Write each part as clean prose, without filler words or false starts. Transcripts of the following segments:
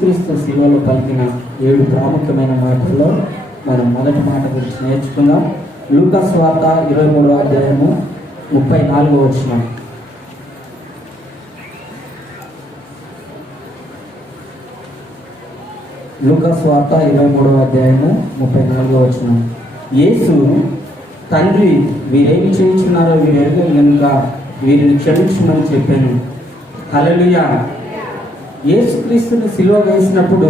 యేసుక్రీస్తు శిలువలో పలికిన 7 ప్రాముఖ్యమైన మాటల్లో మనం మొదటి మాట గురించి నేర్చుకుందాం. లూకా సువార్త 23వ అధ్యాయము 34వ వచనం. లూకా సువార్త 23వ అధ్యాయము 34వ వచనం. యేసు, తండ్రి, వీరేమి చేయించున్నారో వీరు ఎరుగరు కనుక వీరిని క్షమించమని చెప్పాను. హల్లెలూయా. యేసుక్రీస్తుని సిలువ వేసినప్పుడు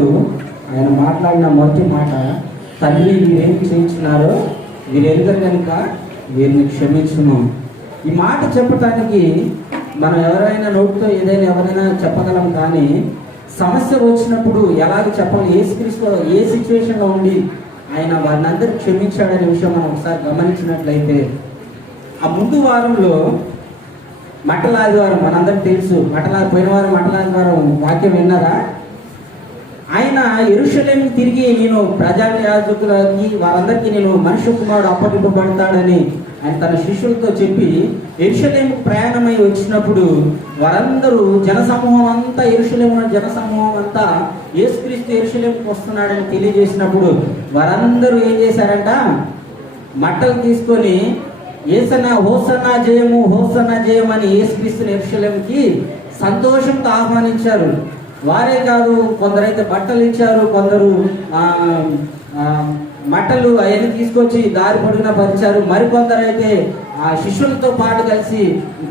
ఆయన మాట్లాడిన మొదటి మాట, తండ్రి, వీరేం చేయించున్నారో వీరు ఎరుగరు కనుక వీరిని క్షమించును. ఈ మాట చెప్పటానికి మనం ఎవరైనా నోటితో ఏదైనా ఎవరైనా చెప్పగలం, కానీ సమస్య వచ్చినప్పుడు ఎలాగ చెప్పాలి? యేసుక్రీస్తు ఏ సిచ్యువేషన్లో ఉండి ఆయన వారిని అందరూ క్షమించాడనే విషయం మనం ఒకసారి గమనించినట్లయితే, ఆ ముందు వారంలో మట్టల ఆదివారం మనందరికి తెలుసు. పోయిన వారం మట్టల ఆదివారం వాక్యం విన్నారా? ఆయన యెరూషలేముకి తిరిగి నేను ప్రజాయాజకులకి వారందరికీ నేను మనుష్య కుమారుడు అప్పగింపబడతాడని ఆయన తన శిష్యులతో చెప్పి యెరూషలేముకు ప్రయాణమై వచ్చినప్పుడు వారందరూ జనసమూహం అంతా, యెరూషలేము జనసమూహం అంతా యేసుక్రీస్తు యెరూషలేముకు వస్తున్నాడని తెలియజేసినప్పుడు వారందరూ ఏం చేశారంట? మట్టలు తీసుకొని యేసన్నా హోసన్నా జయము, హోసన్నా జయం అని యేసుక్రీస్తుని యెరూషలేముకి సంతోషంతో ఆహ్వానించారు. వారే కాదు, కొందరైతే బట్టలు ఇచ్చారు, కొందరు మట్టలు అవన్నీ తీసుకొచ్చి దారి పొడిగిన పరిచారు. మరికొందరైతే ఆ శిష్యులతో పాటు కలిసి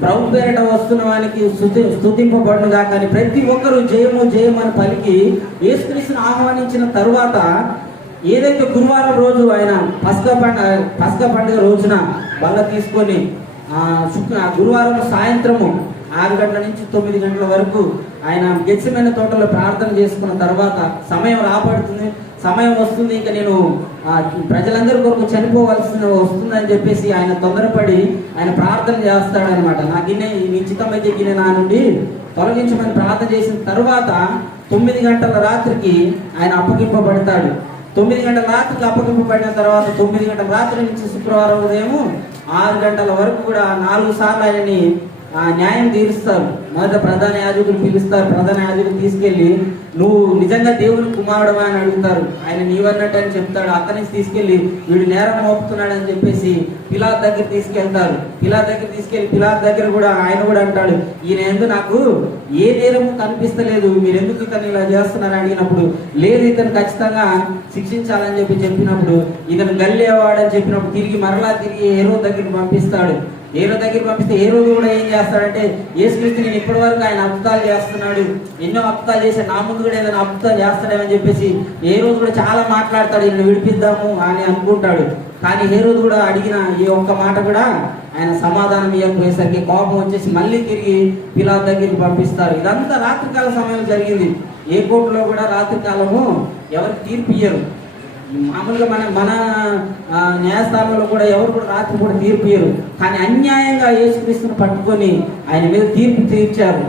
ప్రభు పేరిట వస్తున్న వానికి స్తుతింపబడునుగా. కానీ ప్రతి ఒక్కరూ జయము జయము అని పలికి యేసుక్రీస్తుని ఆహ్వానించిన తరువాత, ఏదైతే గురువారం రోజు ఆయన పస్కా పండుగ రోజున బల్ల తీసుకొని గురువారం సాయంత్రము 6 గంటల నుంచి 9 గంటల వరకు ఆయన గెత్సెమనే తోటలో ప్రార్థన చేసుకున్న తర్వాత సమయం రాబడుతుంది, సమయం వస్తుంది, ఇంకా నేను ప్రజలందరి కొరకు వస్తుందని చెప్పేసి ఆయన తొందరపడి ఆయన ప్రార్థన చేస్తాడనమాట. నా గిన్నె నిశ్చితమైతే గిన్నె నా నుండి తొలగించమని ప్రార్థన చేసిన తర్వాత 9 గంటల రాత్రికి ఆయన అప్పగింపబడతాడు. 9 గంటల రాత్రికి అప్పగింపబడిన తర్వాత 9 గంటల రాత్రి నుంచి శుక్రవారం ఉదయం 6 గంటల వరకు కూడా 4 సార్లు ఆయన్ని న్యాయం తీరుస్తారు. మొదట ప్రధాన యాజకులు పిలుస్తారు. ప్రధాన యాజకులు తీసుకెళ్ళి, నువ్వు నిజంగా దేవుని కుమారుడవా అని అడుగుతారు. ఆయన నీవన్నట్టు అని చెప్తాడు. అక్కడి నుంచి తీసుకెళ్ళి వీడు నేరం మోపుతున్నాడు అని చెప్పేసి పిలాతు దగ్గర తీసుకెళ్తారు. పిలాతు దగ్గర కూడా ఆయన కూడా అంటాడు, ఈయన ఎందుకు నాకు ఏ నేరము కనిపిస్తలేదు, మీరు ఎందుకు ఇతను ఇలా చేస్తున్నారని అడిగినప్పుడు, లేదు ఇతను ఖచ్చితంగా శిక్షించాలని చెప్పినప్పుడు, ఇతను గల్లేవాడని చెప్పినప్పుడు తిరిగి హేరోదు దగ్గరికి పంపిస్తాడు. హేరోదు దగ్గరికి పంపిస్తే హేరోదు కూడా ఏం చేస్తాడంటే, యేసుక్రీస్తు నేను ఇప్పటి వరకు ఆయన అద్భుతాలు చేస్తున్నాడు, ఎన్నో అద్భుతాలు చేసి నా ముందు కూడా ఏదైనా అద్భుతాలు చేస్తాడేమని చెప్పేసి హేరోదు కూడా చాలా మాట్లాడతాడు, ఈయన విడిపిద్దాము అని అనుకుంటాడు. కానీ హేరోదు కూడా అడిగిన ఈ ఒక్క మాట కూడా ఆయన సమాధానం ఇవ్వకపోయేసరికి కోపం వచ్చేసి మళ్ళీ తిరిగి పిలాతు దగ్గరికి పంపిస్తారు. ఇదంతా రాత్రికాల సమయం జరిగింది. ఏ కోర్టులో కూడా రాత్రికాలము ఎవరికి తీర్పు ఇయ్యరు. మామూలుగా మన న్యాయస్థానంలో కూడా ఎవరు కూడా రాత్రి కూడా తీర్పు ఇయ్యరు. కానీ అన్యాయంగా యేసుక్రీస్తుని పట్టుకొని ఆయన మీద తీర్పు తీర్చారు.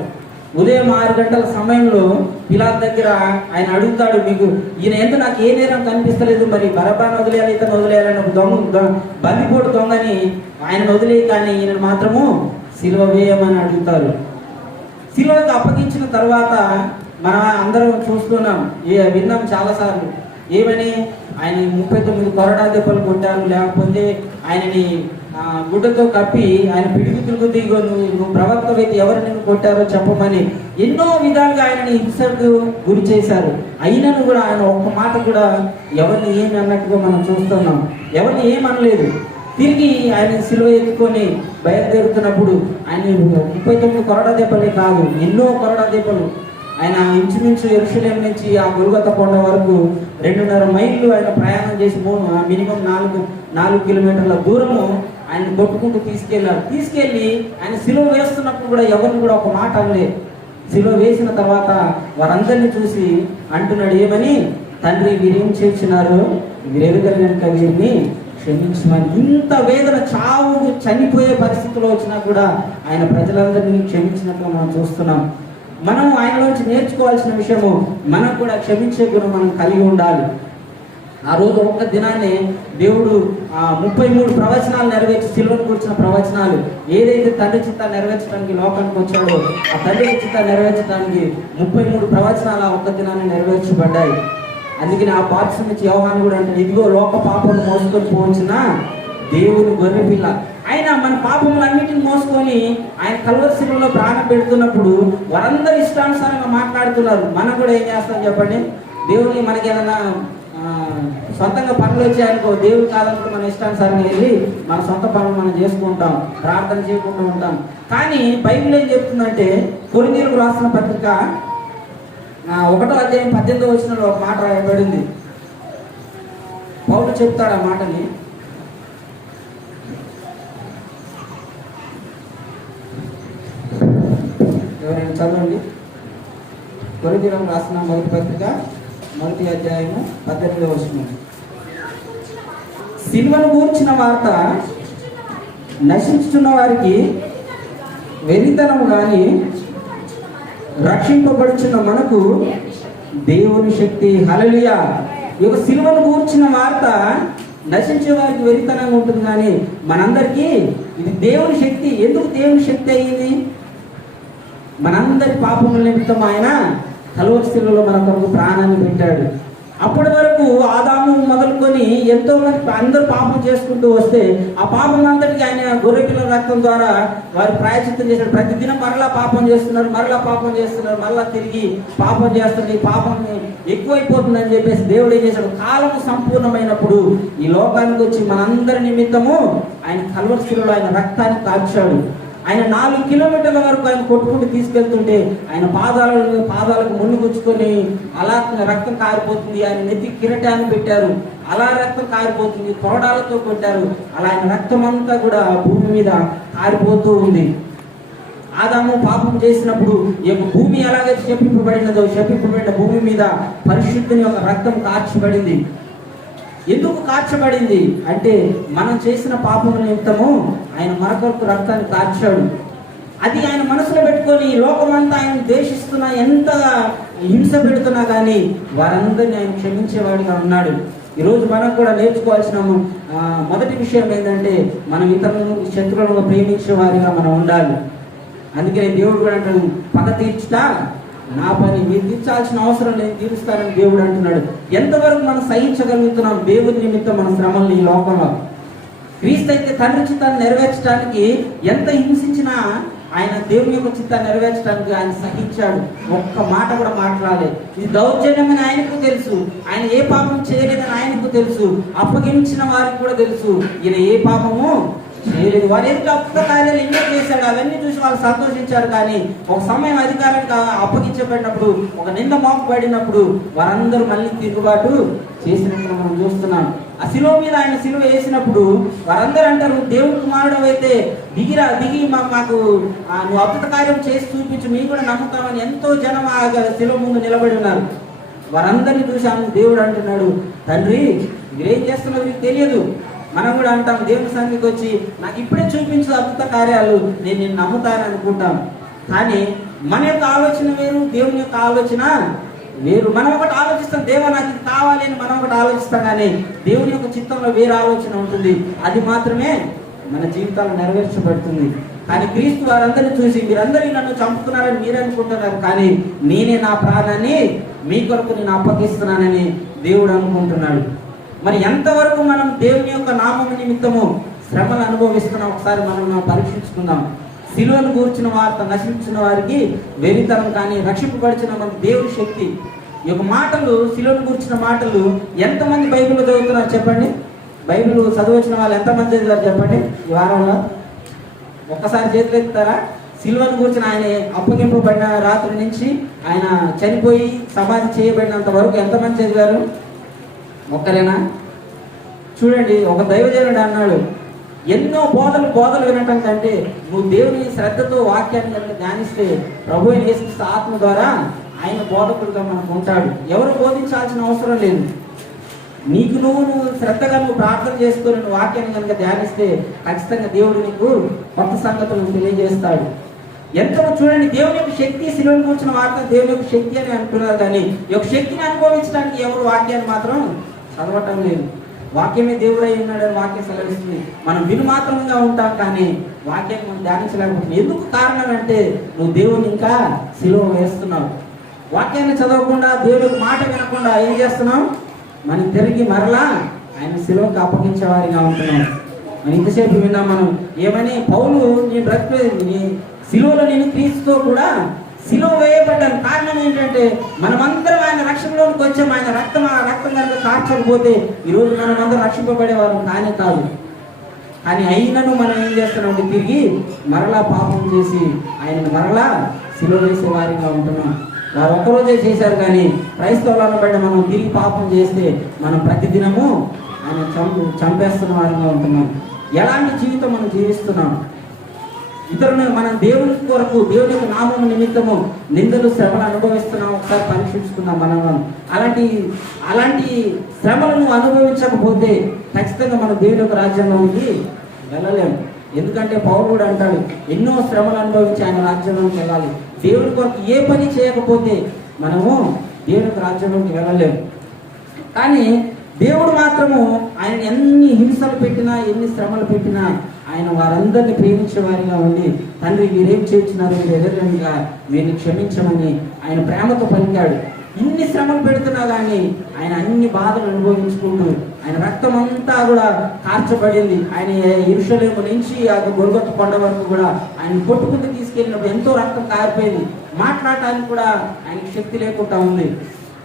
ఉదయం 6 గంటల సమయంలో పిలాతు దగ్గర ఆయన అడుగుతాడు, మీకు ఈయన ఎందుకు నాకు ఏ నేరం కనిపిస్తలేదు, మరి బరబ్బాను వదిలేయాలి, ఇతను వదిలేయాలని ఒక బందిపోటు దొంగని ఆయన వదిలేయి, కానీ ఈయన మాత్రము సిలువ వేయమని అడుగుతారు. సిలువకు అప్పగించిన తర్వాత మనం అందరం చూస్తున్నాం, విన్నాం చాలాసార్లు. ఏమని? ఆయన 39 కొరడా దెబ్బలు కొట్టారు, లేకపోతే ఆయనని గుడ్డతో కప్పి ఆయన పిడుగుతులకు దిగో, నువ్వు ప్రవక్తవైతే ఎవరు నిన్ను కొట్టారో చెప్పమని ఎన్నో విధాలుగా ఆయనని హింసకు గురి చేశారు. అయినను కూడా ఆయన ఒక్క మాట కూడా ఎవరిని ఏమి అన్నట్టుగా మనం చూస్తున్నాం. ఎవరిని ఏమనలేదు. తిరిగి ఆయన సిలువ ఎత్తుకొని బయలుదేరుతున్నప్పుడు ఆయన 39 కొరడా దెబ్బలే కాదు, ఎన్నో కొరడా దెబ్బలు. ఆయన ఇంచుమించు యెరూషలేము నుంచి ఆ గొల్గొతా కొండ వరకు 2.5 మైళ్ళు ఆయన ప్రయాణం చేసి మినిమం 4 కిలోమీటర్ల దూరము ఆయన కొట్టుకుంటూ తీసుకెళ్ళి ఆయన సిలువ వేస్తున్నప్పుడు కూడా ఎవరిని కూడా ఒక మాట అనలేదు. సిలువ వేసిన తర్వాత వారందరినీ చూసి అంటున్నాడు, ఏమని? తండ్రి, వీరేం చేస్తున్నారు, వీరెరుగరు కనుక వీరిని క్షమించమని. ఇంత వేదన, చనిపోయే పరిస్థితిలో వచ్చినా కూడా ఆయన ప్రజలందరినీ క్షమించినట్లు మనం చూస్తున్నాం. మనం ఆయనలోంచి నేర్చుకోవాల్సిన విషయము, మనం కూడా క్షమించే గుణం మనం కలిగి ఉండాలి. ఆ రోజు ఒక్క దినాన్ని దేవుడు 33 ప్రవచనాలు నెరవేర్చి, సిలువను కూర్చున్న ప్రవచనాలు, ఏదైతే తండ్రి చిత్తాన్ని నెరవేర్చడానికి లోకానికి వచ్చాడో ఆ తండ్రి చిత్తాన్ని నెరవేర్చడానికి 33 ప్రవచనాలు ఆ ఒక్క దినాన్ని నెరవేర్చబడ్డాయి. అందుకని ఆ బాప్తిసం ఇచ్చి యోహాను కూడా అంటే, ఇదిగో లోక పాపను మోసుకొని పోవచ్చిన దేవుని గొర్రె పిల్ల. ఆయన మన పాపములన్నిటిని మోసుకొని ఆయన కల్వరి శిలువలో ప్రాణం పెడుతున్నప్పుడు వారందరూ ఇష్టానుసారంగా మాట్లాడుతున్నారు. మనం కూడా ఏం చేస్తాం చెప్పండి? దేవుని మనకి ఏదైనా సొంతంగా పనులు వచ్చాయనుకో, దేవుడు కాదనుకుంటే మన ఇష్టానుసారంగా వెళ్ళి మన సొంత పనులు మనం చేసుకుంటాం, ప్రార్థన చేయకుండా ఉంటాం. కానీ బైబిల్ ఏం చెప్తుందంటే, కొరింథీయులకు రాసిన పత్రిక 1వ అధ్యాయం 18వ వచనంలో ఒక మాట రాయబడింది. పౌలు చెప్తాడు ఆ మాటని. ఎవరైనా చదవండి. కొరింథీయులకు రాసిన మొదటి పత్రిక 1వ అధ్యాయము 18వ వచనం. సిలువను గూర్చిన వార్త నశించుతున్న వారికి వెరితనము గాని, రక్షింపబడుచున్న మనకు దేవుని శక్తి. హల్లెలూయా. ఈ యొక్క సిలువను గూర్చిన వార్త నశించే వారికి వెరితనంగా ఉంటుంది, కానీ మనందరికీ ఇది దేవుని శక్తి. ఎందుకు దేవుని శక్తి అయ్యింది? మనందరి పాపముల నిమిత్తం ఆయన కల్వరి శిలువలో మన కొరకు ప్రాణాన్ని పెట్టాడు. అప్పటి వరకు ఆదాము మొదలుకొని ఎంతో మంది అందరూ పాపం చేసుకుంటూ వస్తే ఆ పాపం అంతటికి ఆయన గొర్రెపిల్ల రక్తం ద్వారా వారు ప్రాయశ్చిత్తం చేశాడు. ప్రతిదినం మరలా పాపం చేస్తున్నారు, మరలా తిరిగి పాపం చేస్తుంది. పాపం ఎక్కువైపోతుందని చెప్పేసి దేవుడు ఏం చేశాడు? కాలం సంపూర్ణమైనప్పుడు ఈ లోకానికి వచ్చి మనందరి నిమిత్తము ఆయన కల్వరి శిలువలో ఆయన రక్తాన్ని కాల్చాడు. ఆయన 4 కిలోమీటర్ల వరకు ఆయన కొట్టుకుంటూ తీసుకెళ్తుంటే ఆయన పాదాలకు ముళ్ళు గుచ్చుకొని అలా రక్తం కారిపోతుంది. ఆయన నెత్తి కిరటాన్ని పెట్టారు, అలా రక్తం కారిపోతుంది. కొరడాలతో కొట్టారు, అలా ఆయన రక్తం అంతా కూడా భూమి మీద కారిపోతూ ఉంది. ఆదాము పాపం చేసినప్పుడు ఈ యొక్క భూమి ఎలాగైతే శపింపబడిన భూమి మీద పరిశుద్ధుని యొక్క రక్తం కార్చబడింది. ఎందుకు కార్చబడింది అంటే, మనం చేసిన పాపం నిమిత్తము ఆయన మన కొరకు రక్తాన్ని కార్చాడు. అది ఆయన మనసులో పెట్టుకొని లోకమంతా ఆయన ద్వేషిస్తున్నా, ఎంత హింస పెడుతున్నా కానీ వారందరినీ ఆయన క్షమించేవాడిగా ఉన్నాడు. ఈరోజు మనం కూడా నేర్చుకోవాల్సిన మొదటి విషయం ఏంటంటే, మనం ఇతరులను శత్రువులను ప్రేమించే వారిగా మనం ఉండాలి. అందుకనే దేవుడు కూడా అంటాడు, పగ తీర్చుట నా పని, మీరు తీర్చాల్సిన అవసరం నేను తీరుస్తానని దేవుడు అంటున్నాడు. ఎంతవరకు మనం సహించగలుగుతున్నాం దేవుని నిమిత్తం మన శ్రమల్ని ఈ లోకంలో? క్రీస్తు అయితే తండ్రి చిత్తాన్ని నెరవేర్చడానికి ఎంత హింసించినా ఆయన దేవుని యొక్క చిత్తాన్ని నెరవేర్చడానికి ఆయన సహించాడు. ఒక్క మాట కూడా మాట్లాడలేదు. ఇది దౌర్జన్యమని ఆయనకు తెలుసు, ఆయన ఏ పాపం చేయలేదని ఆయనకు తెలుసు, అప్పగించిన వారికి కూడా తెలుసు ఈయన ఏ పాపము చేయలేదు. వారు ఎందుకు అద్భుత కార్యాలు ఎన్నో చేశాడు, అవన్నీ చూసి వాళ్ళు సంతోషించారు. కానీ ఒక సమయం అధికారానికి అప్పగించబడినప్పుడు, ఒక నింద మోపబడినప్పుడు వారందరూ మళ్ళీ తిరుగుబాటు చేసినట్టు మనం చూస్తున్నాం. ఆ శిలువ మీద ఆయన శిలువ వేసినప్పుడు వారందరూ అంటారు, దేవుడు కుమారుడు అయితే దిగి మాకు నువ్వు అద్భుత కార్యం చేసి చూపించు, మేము కూడా నమ్ముతామని ఎంతో జనం ఆ శిలువ ముందు నిలబడి ఉన్నారు. వారందరినీ చూసి దేవుడు అంటున్నాడు, తండ్రి మీరేం చేస్తున్నారో మీకు తెలియదు. మనం కూడా అంటాం, దేవుని సన్నిధికి వచ్చి నాకు ఇప్పుడే చూపించు అద్భుత కార్యాలు, నేను నిన్ను నమ్ముతాను అనుకుంటాం. కానీ మన యొక్క ఆలోచన వేరు, దేవుని యొక్క ఆలోచన వేరు. మనం ఒకటి ఆలోచిస్తాం, దేవా నాకు ఇది కావాలి అని మనం ఒకటి ఆలోచిస్తాం, కానీ దేవుని యొక్క చిత్తంలో వేరే ఆలోచన ఉంటుంది. అది మాత్రమే మన జీవితాలు నెరవేర్చబడుతుంది. కానీ క్రీస్తు వారందరినీ చూసి, మీరందరూ నన్ను చంపుతున్నారని మీరే అనుకుంటున్నారు, కానీ నేనే నా ప్రాణాన్ని మీ కొరకు నేను అప్పగిస్తున్నానని దేవుడు అనుకుంటున్నాడు. మరి ఎంతవరకు మనం దేవుని యొక్క నామము నిమిత్తము శ్రమలు అనుభవిస్తున్నాం ఒకసారి మనం పరీక్షించుకుందాం. సిలువను గూర్చిన వార్త నశించిన వారికి వెరితనం కానీ, రక్షింపబడిచిన మన దేవుని శక్తి. ఈ యొక్క మాటలు, సిలువను గూర్చిన మాటలు ఎంతమంది బైబిల్లో చదువుతున్నారు చెప్పండి? బైబిల్ చదవచ్చిన వాళ్ళు ఎంతమంది చదివారు చెప్పండి ఈ వారంలో? ఒక్కసారి చేతులు ఎత్తుతారా? సిలువను గూర్చిన ఆయన అప్పగింపబడిన రాత్రి నుంచి ఆయన చనిపోయి సమాధి చేయబడినంత వరకు ఎంతమంది చదివారు? ఒక్కరేనా? చూడండి, ఒక దైవజనుడు అన్నాడు, ఎన్నో బోధలు వినటం కంటే నువ్వు దేవుని శ్రద్ధతో వాక్యాన్ని కనుక ధ్యానిస్తే ప్రభు అయిన యేసుక్రీస్తు ఆత్మ ద్వారా ఆయన బోధకుడుగా మనకు ఉంటాడు. ఎవరు బోధించాల్సిన అవసరం లేదు. నీకు నువ్వు శ్రద్ధగా ప్రార్థన చేసుకొని నువ్వు వాక్యాన్ని కనుక ధ్యానిస్తే ఖచ్చితంగా దేవుడు నీకు కొత్త సంగతులను తెలియజేస్తాడు. ఎంతో చూడండి, దేవుని యొక్క శక్తి, సిలువను కూర్చున్న వార్త దేవుని యొక్క శక్తి అని అంటున్నారు, కానీ ఈ యొక్క శక్తిని అనుభవించడానికి ఎవరు వాక్యాన్ని మాత్రం చదవటం లేదు. వాక్యమే దేవుడై ఉన్నాడని వాక్యం సెలవిస్తుంది. మనం విను మాత్రంగా ఉంటాం కానీ వాక్యాన్ని మనం ధ్యానించలేకపోతున్నాం. ఎందుకు కారణం అంటే నువ్వు దేవుని ఇంకా సిలువ వేస్తున్నావు. వాక్యాన్ని చదవకుండా దేవుడికి మాట వినకుండా ఏం చేస్తున్నావు? మనం తిరిగి మరలా ఆయన సిలువకు అప్పగించే వారిగా ఉంటున్నాం. మనం ఇంతసేపు విన్నాం. మనం ఏమని పౌలు నీ బ్రతుకు నీ సిలువలో నేను క్రీస్తుతో కూడా సిలువ వేయబడ్డాను. కారణం ఏంటంటే మనమందరం ఆయన రక్షణలోనికి వచ్చాము. ఆయన రక్తం కనుక కార్చకపోతే ఈరోజు మనమందరం రక్షింపబడేవారు కానీ కాదు. కానీ అయినను మనం ఏం చేస్తున్నాం? తిరిగి మరలా పాపం చేసి ఆయనను మరలా సిలువ వేసే వారిగా ఉంటున్నాం. వారు ఒక్కరోజే చేశారు కానీ క్రైస్తవులను బట్టి మనం తిరిగి పాపం చేస్తే మనం ప్రతిదినము ఆయన చంపేస్తున్న వారిగా ఉంటున్నాం. ఎలాంటి జీవితం మనం జీవిస్తున్నాం? ఇతరులను మనం దేవుని కొరకు దేవుని యొక్క నామము నిమిత్తము నిందలు శ్రమలు అనుభవిస్తున్నాం. ఒకసారి పరీక్షించుకుందాం. మనం అలాంటి శ్రమలను అనుభవించకపోతే ఖచ్చితంగా మనం దేవుని యొక్క రాజ్యంలోనికి వెళ్ళలేము. ఎందుకంటే పౌలు కూడా అంటాడు, ఎన్నో శ్రమలు అనుభవించి ఆయన రాజ్యంలోకి వెళ్ళాలి. దేవుని కొరకు ఏ పని చేయకపోతే మనము దేవుని యొక్క రాజ్యంలోకి వెళ్ళలేము. కానీ దేవుడు మాత్రము ఆయన ఎన్ని హింసలు పెట్టినా ఎన్ని శ్రమలు పెట్టినా ఆయన వారందరినీ ప్రేమించే వారిగా ఉండి, తండ్రి వీరేం చేస్తున్నారు మీరు ఎదురుగా వీరిని క్షమించమని ఆయన ప్రేమతో పలికాడు. ఇన్ని శ్రమలు పెడుతున్నా కానీ ఆయన అన్ని బాధలు అనుభవించుకుంటూ ఆయన రక్తం అంతా కూడా కార్చబడింది. ఆయన యెరూషలేము నుంచి ఆ గొల్గొతా కొండ వరకు కూడా ఆయన కొట్టుకుంటూ తీసుకెళ్ళినప్పుడు ఎంతో రక్తం కారిపోయింది. మాట్లాడటానికి కూడా ఆయనకి శక్తి లేకుండా ఉంది.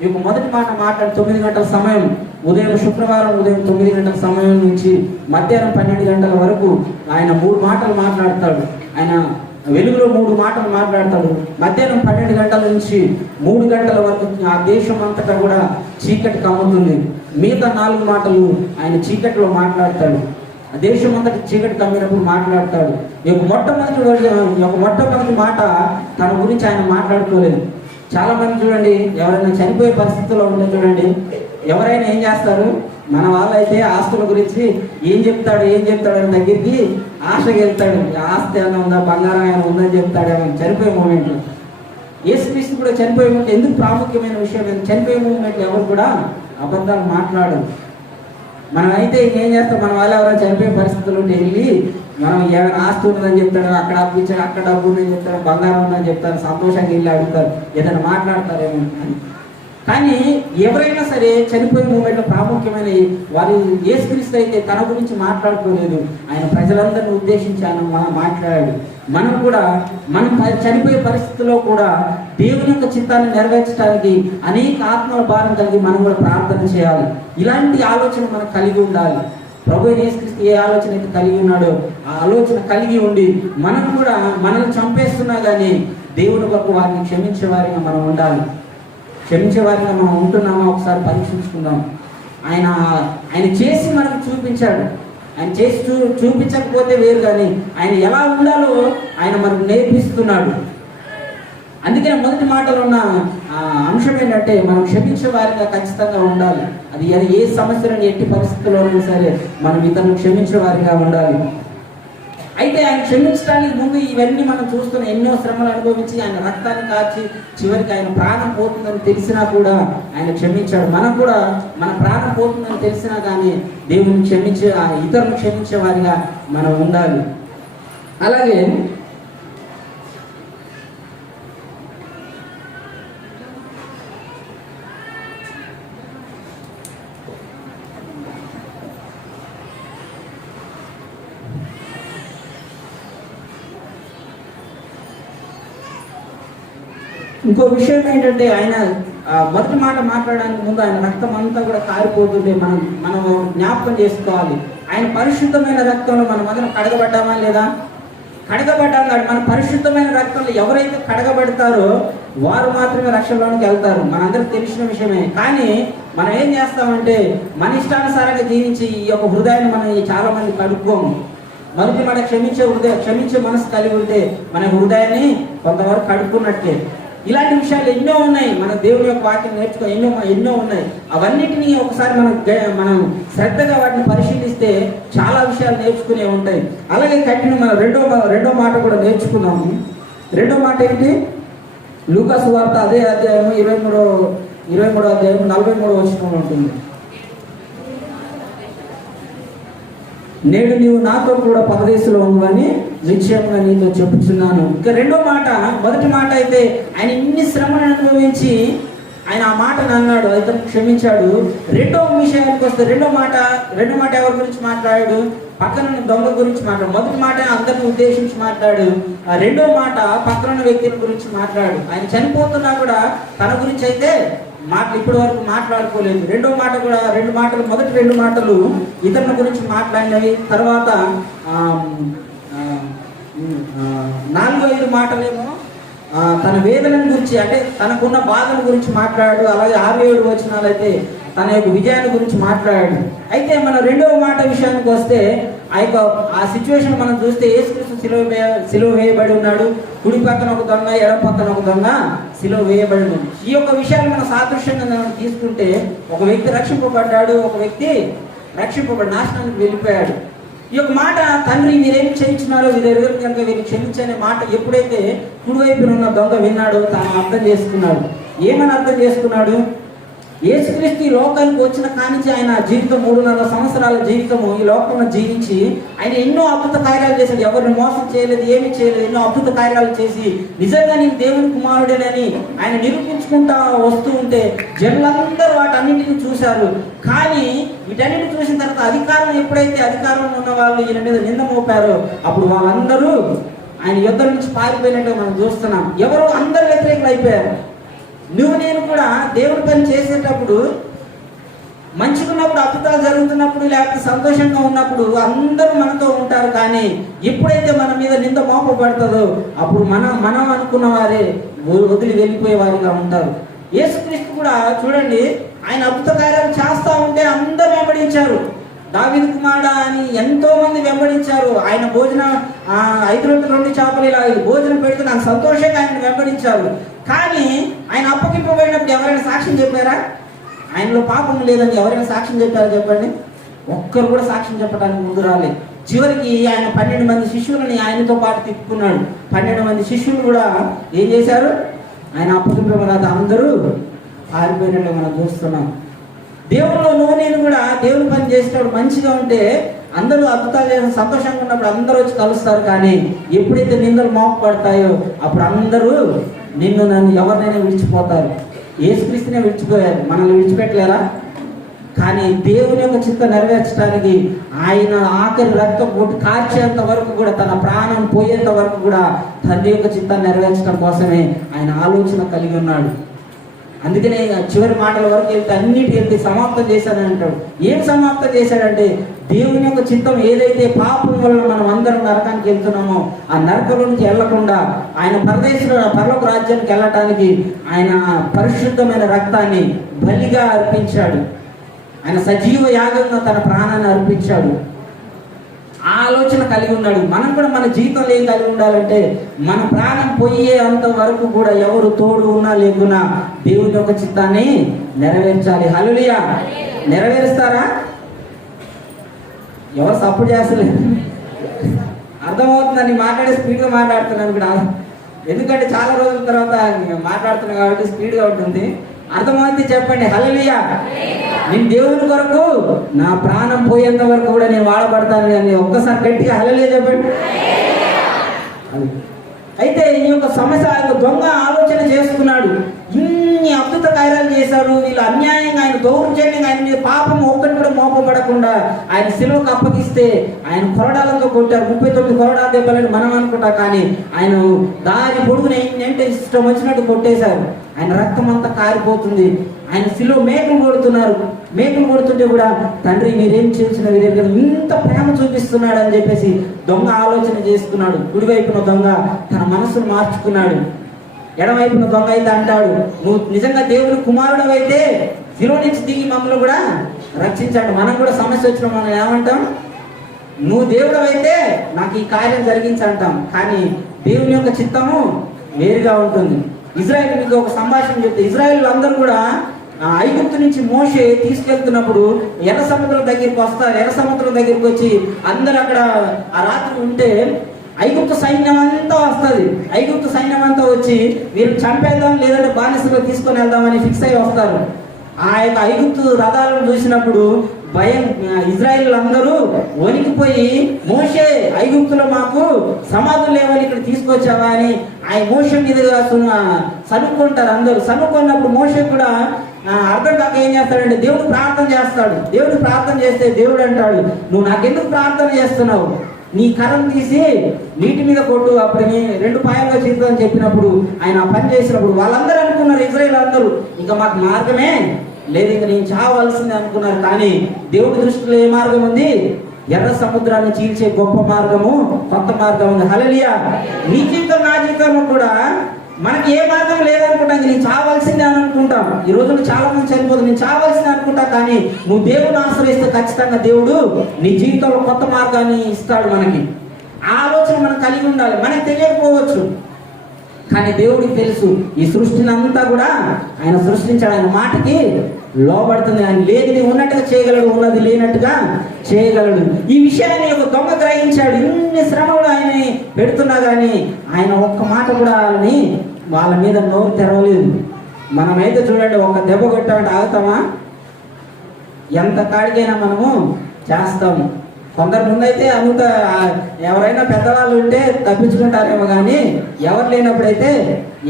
ఇక మొదటి మాట్లాడి 9 గంటల సమయం, ఉదయం శుక్రవారం ఉదయం 9 గంటల సమయం నుంచి మధ్యాహ్నం 12 గంటల వరకు ఆయన 3 మాటలు మాట్లాడతాడు. ఆయన వెలుగులో 3 మాటలు మాట్లాడతాడు. మధ్యాహ్నం 12 గంటల నుంచి 3 గంటల వరకు ఆ దేశం అంతటా కూడా చీకటి కమ్ముతుంది. మిగతా 4 మాటలు ఆయన చీకటిలో మాట్లాడతాడు. ఆ దేశం అంతటి చీకటి కమ్మినప్పుడు మాట్లాడతాడు. ఈ మొట్టమొదటి మాట తన గురించి ఆయన మాట్లాడుకోలేదు. చాలా మంది చూడండి, ఎవరైనా చనిపోయే పరిస్థితుల్లో ఉంటే చూడండి, ఎవరైనా ఏం చేస్తారు? మన వాళ్ళైతే ఆస్తుల గురించి ఏం చెప్తాడు అని దగ్గరికి ఆశగా వెళ్తాడు. ఆస్తి ఏమైనా ఉందా, బంగారం ఏమైనా ఉందని చెప్తాడేమో చనిపోయే మూమెంట్లో. యేసుక్రీస్తు కూడా చనిపోయే మూమెంట్ ఎందుకు ప్రాముఖ్యమైన విషయం? చనిపోయే మూమెంట్లో ఎవరు కూడా అబద్ధాలు మాట్లాడరు. మనం అయితే ఏం చేస్తాం? మన వాళ్ళు ఎవరైనా చనిపోయే పరిస్థితులు ఉంటే వెళ్ళి మనం ఏమైనా ఆస్తి ఉందని చెప్తాడు, అక్కడ అప్పు ఇచ్చాడు, అక్కడ డబ్బు ఉందని చెప్తాడు, బంగారం ఉందని చెప్తారు, సంతోషంగా వెళ్ళి అడుగుతారు, ఏదైనా మాట్లాడతారేమో అని. కానీ ఎవరైనా సరే చనిపోయే మూమెంట్లో ప్రాముఖ్యమైన వారు యేసుక్రీస్తు అయితే తన గురించి మాట్లాడుకోలేదు. ఆయన ప్రజలందరినీ ఉద్దేశించి ఆయన మాట్లాడాడు. మనం కూడా మనం చనిపోయే పరిస్థితుల్లో కూడా దేవుని యొక్క చిత్తాన్ని నెరవేర్చడానికి అనేక ఆత్మల భారం కలిగి మనం కూడా ప్రార్థన చేయాలి. ఇలాంటి ఆలోచన మనం కలిగి ఉండాలి. ప్రభువు యేసుక్రీస్తు ఏ ఆలోచన అయితే కలిగి ఉన్నాడో ఆ ఆలోచన కలిగి ఉండి మనం కూడా మనల్ని చంపేస్తున్నా కానీ దేవుని కొరకు వారిని క్షమించే వారిగా మనం ఉండాలి. క్షమించే వారిగా మనం ఉంటున్నామా ఒకసారి పరీక్షించుకుందాం. ఆయన చేసి మనకు చూపించాడు. ఆయన చేసి చూపించకపోతే వేరు, కానీ ఆయన ఎలా ఉండాలో ఆయన మనకు నేర్పిస్తున్నాడు. అందుకనే మొదటి మాటలో ఉన్న అంశం ఏంటంటే మనం క్షమించే వారిగా ఖచ్చితంగా ఉండాలి. అది ఏ సమస్యలను ఎట్టి పరిస్థితుల్లోనూ సరే మనం ఇతరులను క్షమించే వారిగా ఉండాలి. అయితే ఆయన క్షమించడానికి ముందు ఇవన్నీ మనం చూస్తున్న ఎన్నో శ్రమలు అనుభవించి ఆయన రక్తాన్ని కాచి చివరికి ఆయన ప్రాణం పోతుందని తెలిసినా కూడా ఆయన క్షమించాడు. మనం కూడా మన ప్రాణం పోతుందని తెలిసినా కానీ దేవుని క్షమించే ఇతరులను క్షమించే వారిగా మనం ఉండాలి. అలాగే ఇంకో విషయం ఏంటంటే ఆయన మొదటి మాట మాట్లాడడానికి ముందు ఆయన రక్తం అంతా కూడా కారిపోతుంటే మనం జ్ఞాపకం చేసుకోవాలి. ఆయన పరిశుద్ధమైన రక్తంలో మనం అందరం కడగబడ్డామా లేదా? కడగబడ్డాం. మన పరిశుద్ధమైన రక్తంలో ఎవరైతే కడగబడతారో వారు మాత్రమే రక్షణలోనికి వెళ్తారు. మనందరికి తెలిసిన విషయమే. కానీ మనం ఏం చేస్తామంటే మన ఇష్టానుసారంగా జీవించి ఈ యొక్క హృదయాన్ని మనం చాలా మంది కడుక్కోము. మొదటి మాట క్షమించే మనసు కలిగి ఉంటే మన హృదయాన్ని కొంతవరకు కడుక్కున్నట్టే. ఇలాంటి విషయాలు ఎన్నో ఉన్నాయి. మన దేవుని యొక్క వాక్యం నేర్చుకో ఎన్నో ఉన్నాయి. అవన్నిటినీ ఒకసారి మనం శ్రద్ధగా వాటిని పరిశీలిస్తే చాలా విషయాలు నేర్చుకునే ఉంటాయి. అలాగే కంటిన్యూ మనం రెండో మాట కూడా నేర్చుకున్నాము. రెండో మాట ఏంటి? లూకా సువార్త అదే అధ్యాయం 23వ అధ్యాయం 43వ వచనంలో ఉంటుంది. నేడు నీవు నాతో కూడా పరదేశంలో ఉండవని నిశ్చయంగా నీతో చెప్పుచున్నాను. ఇక రెండో మాట, మొదటి మాట అయితే ఆయన ఇన్ని శ్రమను అనుభవించి ఆయన ఆ మాటను అన్నాడు, అతను క్షమించాడు. రెండో విషయానికి వస్తే రెండో మాట ఎవరి గురించి మాట్లాడాడు? పక్కన దొంగ గురించి మాట్లాడు. మొదటి మాట అందరిని ఉద్దేశించి మాట్లాడు. ఆ రెండో మాట పక్కన వ్యక్తుల గురించి మాట్లాడు. ఆయన చనిపోతున్నా కూడా తన గురించి అయితే ఇప్పటి వరకు మాట్లాడుకోలేదు. రెండో మాట కూడా మొదటి రెండు మాటలు ఇతరుల గురించి మాట్లాడినవి. తర్వాత 4-5 మాటలేమో తన వేదన గురించి, అంటే తనకున్న బాధల గురించి మాట్లాడు. అలాగే 6-7 వచనాలు అయితే తన యొక్క విజయాన్ని గురించి మాట్లాడాడు. అయితే మన రెండవ మాట విషయానికి వస్తే ఆ సిచ్యువేషన్ మనం చూస్తే యేసుక్రీస్తు సిలువ వేయబడి ఉన్నాడు. కుడి పక్కన ఒక దొంగ, ఎడమ పక్కన ఒక దొంగ సిలువ వేయబడి ఉన్నాడు. ఈ యొక్క విషయాన్ని మనం సాదృశ్యంగా మనం తీసుకుంటే ఒక వ్యక్తి రక్షింపబడ్డాడు, ఒక వ్యక్తి నాశనానికి వెళ్ళిపోయాడు. ఈ యొక్క మాట తండ్రి వీరేమి క్షమించినారో వీరెరుగురు కనుక వీరు క్షమించనే మాట ఎప్పుడైతే కుడివైపున ఉన్న దొంగ విన్నాడో తాను అర్థం చేసుకున్నాడు. ఏమని అర్థం చేసుకున్నాడు? యేసుక్రీస్తు ఈ లోకానికి వచ్చిన కానించి ఆయన జీవితం 3.5 సంవత్సరాల జీవితము ఈ లోకంలో జీవించి ఆయన ఎన్నో అద్భుత కార్యాలు చేశాడు. ఎవరిని మోసం చేయలేదు, ఏమీ చేయలేదు. ఎన్నో అద్భుత కార్యాలు చేసి నిజంగా నేను దేవుని కుమారుడేనని ఆయన నిరూపించుకుంటా వస్తూ ఉంటే జనులందరూ వాటన్నింటినీ చూశారు. కానీ వీటన్నిటిని చూసిన తర్వాత ఎప్పుడైతే అధికారంలో ఉన్న వాళ్ళు ఈయన మీద నింద మోపారో అప్పుడు వాళ్ళందరూ ఆయన యుద్ధం నుంచి పారిపోయినట్టుగా మనం చూస్తున్నాం. ఎవరో అందరు వ్యతిరేకులు అయిపోయారు. నేను కూడా దేవుడి పని చేసేటప్పుడు మంచిగా ఉన్నప్పుడు, అద్భుతాలు జరుగుతున్నప్పుడు, లేకపోతే సంతోషంగా ఉన్నప్పుడు అందరూ మనతో ఉంటారు. కానీ ఎప్పుడైతే మన మీద నింద మోపబడుతుందో అప్పుడు మనం అనుకున్న వారే వదిలి వెళ్ళిపోయే వారిగా ఉంటారు. యేసుక్రీస్తు కూడా చూడండి, ఆయన అద్భుత కార్యాలు చేస్తూ ఉంటే అందరూ వెంబడించారు. దావీదు కుమారుడా అని ఎంతో మంది వెంబడించారు. ఆయన భోజనం 5 రొట్టెలు 2 చేపలు ఇలా భోజనం పెడితే నాకు సంతోషంగా ఆయన వెంబడించారు. కానీ ఆయన అప్పగింపబడినప్పుడు ఎవరైనా సాక్ష్యం చెప్పారా? ఆయనలో పాపం లేదని ఎవరైనా సాక్ష్యం చెప్పారా చెప్పండి? ఒక్కరు కూడా సాక్ష్యం చెప్పడానికి ముందు రాలేదు. చివరికి ఆయన 12 మంది శిష్యులని ఆయనతో పాటు తిప్పుకున్నాడు. 12 మంది శిష్యులు కూడా ఏం చేశారు? ఆయన అప్పగింపబడిన అందరూ పారిపోయినట్లు మనం చూస్తున్నాం. దేవుళ్ళు నేను కూడా దేవుని పని చేసేటప్పుడు మంచిగా ఉంటే అందరూ అద్భుతాలు చేసిన సంతోషంగా ఉన్నప్పుడు అందరూ వచ్చి కలుస్తారు. కానీ ఎప్పుడైతే నిందలు మోపబడతాయో అప్పుడు అందరూ నన్ను ఎవరినైనా విడిచిపోతారు. యేసుక్రీస్తునే విడిచిపోయారు, మనల్ని విడిచిపెట్టలేరా? కానీ దేవుని యొక్క చిత్తం నెరవేర్చడానికి ఆయన ఆఖరి రక్తం కొట్టి కార్చేంత వరకు కూడా, తన ప్రాణం పోయేంత వరకు కూడా తండ్రి యొక్క చిత్తాన్ని నెరవేర్చడం కోసమే ఆయన ఆలోచన కలిగి ఉన్నాడు. అందుకనే చివరి మాటల వరకు వెళ్తే అన్నిటి సమాప్తం చేశాడని అంటాడు. ఏం సమాప్తం చేశాడంటే దేవుని యొక్క చిత్తం ఏదైతే పాపం వల్ల మనం అందరం నరకానికి వెళ్తున్నామో ఆ నరకం నుంచి వెళ్లకుండా ఆయన పరలోక రాజ్యానికి వెళ్ళటానికి ఆయన పరిశుద్ధమైన రక్తాన్ని బలిగా అర్పించాడు. ఆయన సజీవ యాగంగా తన ప్రాణాన్ని అర్పించాడు. ఆ ఆలోచన కలిగి ఉన్నాడు. మనం కూడా మన జీవితంలో ఏం కలిగి ఉండాలంటే మన ప్రాణం పోయే అంత వరకు కూడా ఎవరు తోడు ఉన్నా లేకున్నా దేవుని యొక్క చిత్తాన్ని నెరవేర్చాలి. హల్లెలూయా! నెరవేరుస్తారా? ఎవరు సపోర్ట్ చేస్తలేదు. అర్థమవుతుందని మాట్లాడే స్పీడ్గా మాట్లాడుతున్నాను కూడా. ఎందుకంటే చాలా రోజుల తర్వాత మాట్లాడుతున్నాను కాబట్టి స్పీడ్గా ఉంటుంది. అర్థమైతే చెప్పండి హల్లెలూయా. నేను దేవుని కొరకు నా ప్రాణం పోయేంత వరకు కూడా నేను వాడబడతాను అని ఒక్కసారి గట్టిగా హల్లెలూయా చెప్పండి. అయితే ఈ యొక్క సమస్య దొంగ ఆలోచన చేసుకున్నాడు. ఇన్ని అద్భుత కార్యాలు చేశాడు, వీళ్ళు అన్యాయంగా ఆయన దౌర్జన్యంగా ఆయన మీద పాపం ఒక్కటి కూడా మోపబడకుండా ఆయన సిలువకు అప్పగిస్తే ఆయన కొరడాలతో కొట్టారు. 39 కొరడా దెబ్బలని మనం అనుకుంటా, కానీ ఆయన దారి పొడుగున ఏంటంటే ఇష్టం వచ్చినట్టు కొట్టేశారు. ఆయన రక్తం అంతా కారిపోతుంది. ఆయన సిలువ మేకలు కొడుతున్నారు. మేకలు కొడుతుంటే కూడా తండ్రి మీరేం చేసిన వీరు ఇంత ప్రేమ చూపిస్తున్నాడు అని చెప్పేసి దొంగ ఆలోచన చేసుకున్నాడు. కుడివైపున దొంగ తన మనసును మార్చుకున్నాడు. ఎడవైపున దొంగ అయితే అంటాడు, నువ్వు నిజంగా దేవుని కుమారుడు అయితే సిలువ నుంచి దిగి మమ్మల్ని కూడా రక్షించాడు. మనం కూడా సమస్య వచ్చిన మనం ఏమంటాం? నువ్వు దేవుడు అయితే నాకు ఈ కార్యం జరిగించంటాం. కానీ దేవుని యొక్క చిత్తము వేరుగా ఉంటుంది. ఇజ్రాయెల్ మీకు ఒక సంభాషణ చెప్తే, ఇజ్రాయెల్ అందరూ కూడా ఐగుప్తు నుంచి మోషే తీసుకెళ్తున్నప్పుడు ఎర్ర సముద్రం దగ్గరికి వస్తారు. ఎర్ర సముద్రం దగ్గరికి వచ్చి అందరు అక్కడ ఆ రాత్రి ఉంటే ఐగుప్తు సైన్యం అంతా వస్తుంది. ఐగుప్తు సైన్యం అంతా వచ్చి వీరు చంపేద్దాం లేదంటే బానిసగా తీసుకొని వెళ్దామని ఫిక్స్ అయ్యి వస్తారు. ఆ యొక్క ఐగుప్తు రథాలను చూసినప్పుడు భయం, ఇజ్రాయేల్ అందరూ వణికిపోయి, మోషే ఐగుప్తులో మాకు సమాధులు లేవని ఇక్కడ తీసుకొచ్చావా అని ఆయన మోషే మీదుగా సనుక్కుంటారు అందరూ. సనుక్కున్నప్పుడు మోషే కూడా అర్థం కాక ఏం చేస్తాడంటే దేవుడు ప్రార్థన చేస్తాడు. దేవుడు ప్రార్థన చేస్తే దేవుడు అంటాడు, నువ్వు నాకెందుకు ప్రార్థన చేస్తున్నావు, నీ కర్రను తీసి నీటి మీద కొట్టు, అప్పుడు నీ 2 పాయలుగా చేద్దామని చెప్పినప్పుడు ఆయన ఆ పని చేసినప్పుడు వాళ్ళందరూ అనుకున్నారు, ఇజ్రాయేల్ అందరూ, ఇంకా మాకు మార్గమే లేదు, ఇంకా నేను చావాల్సిందే అనుకున్నారు. కానీ దేవుడి దృష్టిలో ఏ మార్గం ఉంది? ఎర్ర సముద్రాన్ని చీల్చే గొప్ప మార్గము, కొత్త మార్గం ఉంది. హల్లెలూయా. నీ జీవితం నా జీవితంలో కూడా మనకి ఏ మార్గం లేదనుకుంటాం, నేను చావాల్సిందే అని అనుకుంటాం. ఈ రోజుల్లో చాలా మంది చనిపోతుంది, నేను చావాల్సిందే అనుకుంటా. కానీ నువ్వు దేవుడిని ఆశ్రయిస్తే ఖచ్చితంగా దేవుడు నీ జీవితంలో కొత్త మార్గాన్ని ఇస్తాడు. మనకి ఆలోచన మనం కలిగి ఉండాలి. మనకి తెలియకపోవచ్చు, కానీ దేవుడికి తెలుసు. ఈ సృష్టిని అంతా కూడా ఆయన సృష్టించాడు. ఆయన మాటకి లోబడుతుంది. ఆయన లేనిది ఉన్నట్టుగా చేయగలడు, ఉన్నది లేనట్టుగా చేయగలడు. ఈ విషయాన్ని ఒక దొంగ గ్రహించాడు. ఇన్ని శ్రమలు ఆయన పెడుతున్నా కానీ ఆయన ఒక్క మాట కూడా వాళ్ళ మీద నోరు తెరవలేదు. మనమైతే చూడండి, ఒక దెబ్బ కొట్టామంటే ఆగుతామా? ఎంత కాడికైనా మనము చేస్తాము. కొందరు ముందైతే అంత ఎవరైనా పెద్దవాళ్ళు ఉంటే తప్పించుకుంటారేమో, కానీ ఎవరు లేనప్పుడైతే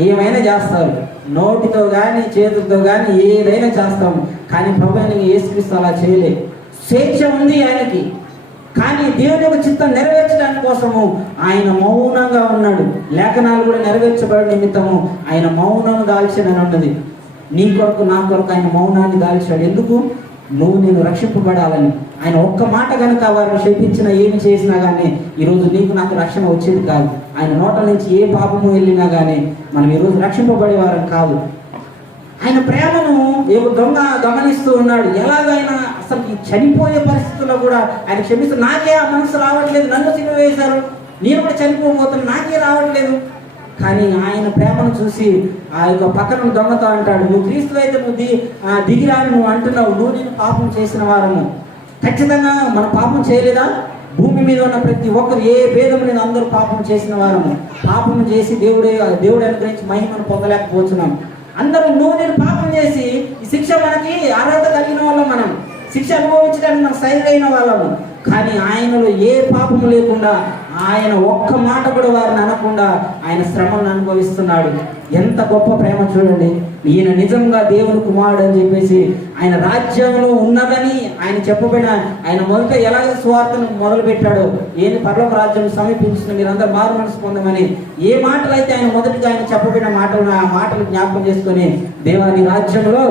ఏమైనా చేస్తారు. నోటితో కానీ చేతులతో కానీ ఏదైనా చేస్తాము. కానీ ప్రభువుని యేసుక్రీస్తు అలా చేయలేదు. స్వేచ్ఛ ఉంది ఆయనకి, కానీ దేవుని యొక్క చిత్తం నెరవేర్చడానికి కోసము ఆయన మౌనంగా ఉన్నాడు. లేఖనాలు కూడా నెరవేర్చబడి నిమిత్తము ఆయన మౌనం దాల్చానని ఉన్నది. నీ కొరకు నా కొరకు ఆయన మౌనాన్ని దాల్చాడు. ఎందుకు? నేను రక్షింపబడాలని. ఆయన ఒక్క మాట కనుక వారిని శపించినా ఏమి చేసినా కానీ ఈరోజు నీకు నాకు రక్షణ వచ్చేది కాదు. ఆయన నోట నుంచి ఏ పాపము వెళ్ళినా కానీ మనం ఈరోజు రక్షింపబడేవారం కాదు. ఆయన ప్రేమను ఏదో దొంగ గమనిస్తూ ఉన్నాడు. ఎలాగైనా అసలు ఈ చనిపోయే పరిస్థితుల్లో కూడా ఆయన క్షమిస్తూ, నాకే ఆ మనసు రావట్లేదు, నన్ను సిలువ వేశారు, నేను కూడా చనిపోబోతున్నా, నాకే రావట్లేదు. కానీ ఆయన ప్రేమను చూసి ఆ యొక్క పక్కన దొంగతో అంటాడు, నువ్వు క్రీస్తు అయితే నువ్వు దిగిరాని నువ్వు అంటున్నావు, నువ్వు నేను పాపం చేసిన వారము. ఖచ్చితంగా మనం పాపం చేయలేదా? భూమి మీద ఉన్న ప్రతి ఒక్కరు ఏ భేదం లేదు, అందరూ పాపం చేసిన వారము. పాపం చేసి దేవుడు అనుగ్రహించి మహిమను పొందలేకపోతున్నాం. అందరూ నువ్వు నేను పాపం చేసి ఈ శిక్ష మనకి అర్హత కలిగిన వాళ్ళం, మనం శిక్ష అనుభవించడానికి మనం సైరైన వాళ్ళము. కానీ ఆయనలో ఏ పాపము లేకుండా, ఆయన ఒక్క మాట కూడా వారిని అనకుండా ఆయన శ్రమను అనుభవిస్తున్నాడు. ఎంత గొప్ప ప్రేమ చూడండి. ఈయన నిజంగా దేవుని కుమారుడు అని చెప్పేసి ఆయన రాజ్యంలో ఉన్నదని ఆయన చెప్పబడిన, ఆయన మొదట ఎలాగ స్వార్థను మొదలు పెట్టాడో, ఏంటి పరలోక రాజ్యం సమీపించిన మీరందరూ మారు మనసు పొందమని ఏ మాటలు అయితే ఆయన మొదటిగా ఆయన చెప్పబడిన మాటలు, ఆ మాటలు జ్ఞాపకం చేసుకొని, దేవా నీ రాజ్యంలో,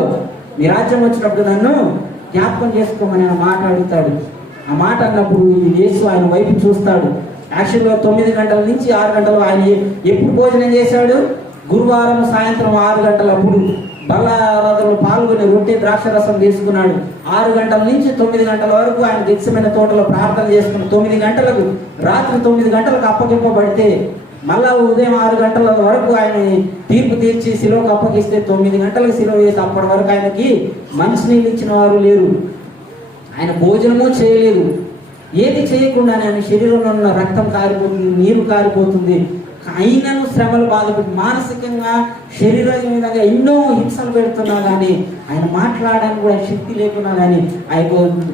నీ రాజ్యం వచ్చినప్పుడు నన్ను జ్ఞాపకం చేసుకోమని ఆయన మాట అడుగుతాడు. ఆ మాట అన్నప్పుడు యేసు ఆయన వైపు చూస్తాడు. యాక్చువల్గా 9 గంటల నుంచి 6 గంటలు ఆయన ఎప్పుడు భోజనం చేశాడు? గురువారం సాయంత్రం 6 గంటలప్పుడు బల్లారాధనలో పాల్గొని రొట్టె ద్రాక్షరసం తీసుకున్నాడు. 6 గంటల నుంచి 9 గంటల వరకు ఆయన గెత్సెమనే తోటలో ప్రార్థన చేసుకుని 9 గంటలకు, రాత్రి 9 గంటలకు అప్పగింపబడితే మళ్ళా ఉదయం 6 గంటల వరకు ఆయన తీర్పు తీర్చి శిలువకు అప్పగిస్తే 9 గంటలకు శిలువ వేసి అప్పటి వరకు ఆయనకి మంచినీళ్ళు ఇచ్చిన వారు లేరు. ఆయన భోజనము చేయలేదు. ఏది చేయకుండానే ఆయన శరీరంలో ఉన్న రక్తం కారిపోతుంది, నీరు కారిపోతుంది. అయినను శ్రమలు బాధపడి మానసికంగా శరీర విధంగా ఎన్నో హింసలు పెడుతున్నా కానీ ఆయన మాట్లాడడానికి కూడా శక్తి లేకున్నా కానీ ఆయన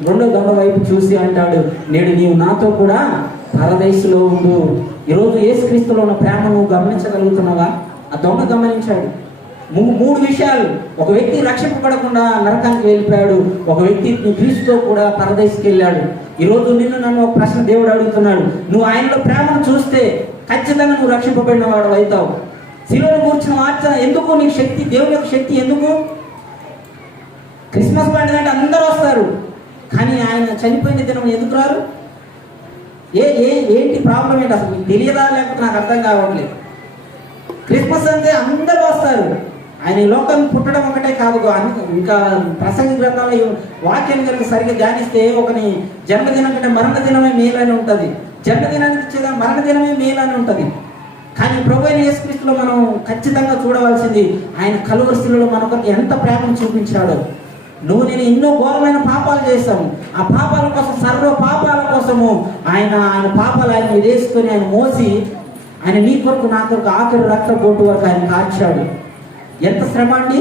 2వ దొంగ వైపు చూసి అంటాడు, నేడు నీవు నాతో కూడా పరదేశంలో ఉండు. ఈరోజు యేసుక్రీస్తులో ఉన్న ప్రేమను గమనించగలుగుతున్నావా? ఆ దొంగ గమనించాడు. 3 విషయాలు. ఒక వ్యక్తి రక్షింపబడకుండా నరకానికి వెళ్ళిపోయాడు, ఒక వ్యక్తి క్రీస్తుతో కూడా పరదేశికి వెళ్ళాడు. ఈరోజు నన్ను ఒక ప్రశ్న దేవుడు అడుగుతున్నాడు. నువ్వు ఆయనలో ప్రేమను చూస్తే ఖచ్చితంగా నువ్వు రక్షింపబడిన వాడు అవుతావు. శిలువను కూర్చున్న వార్త ఎందుకు? నీకు శక్తి, దేవుని యొక్క శక్తి ఎందుకు? క్రిస్మస్ పండుగ అంటే అందరూ వస్తారు, కానీ ఆయన చనిపోయిన దినం ఎందుకు రారు? ఏంటి ప్రాబ్లం ఏంటి? అసలు మీకు తెలియదా లేకపోతే నాకు అర్థం కావట్లేదు. క్రిస్మస్ అంటే అందరూ వస్తారు. ఆయన ఈ లోకం పుట్టడం ఒకటే కాదు, ఇంకా ప్రసంగి గ్రంథంలో వాక్యాన్ని కనుక సరిగ్గా ధ్యానిస్తే ఒకని జన్మదినం కంటే మరణదినమే మేలని ఉంటుంది, జన్మదినానికి మరణదినమే మేలని ఉంటుంది. కానీ ప్రభువైన యేసుక్రీస్తులో మనం ఖచ్చితంగా చూడవలసింది ఆయన కలువరి శిలువలో మనకు ఎంత ప్రేమను చూపించాడో. నేను ఎన్నో ఘోరమైన పాపాలు చేశాము. ఆ పాపాల కోసం, సర్వ పాపాల కోసము ఆయన పాపాలు ఆయన వేసుకొని ఆయన మోసి ఆయన నీ కొరకు నా కొరకు ఆఖరి రక్త బొట్టు వరకు ఆయన కార్చాడు. ఎంత శ్రమ అండి!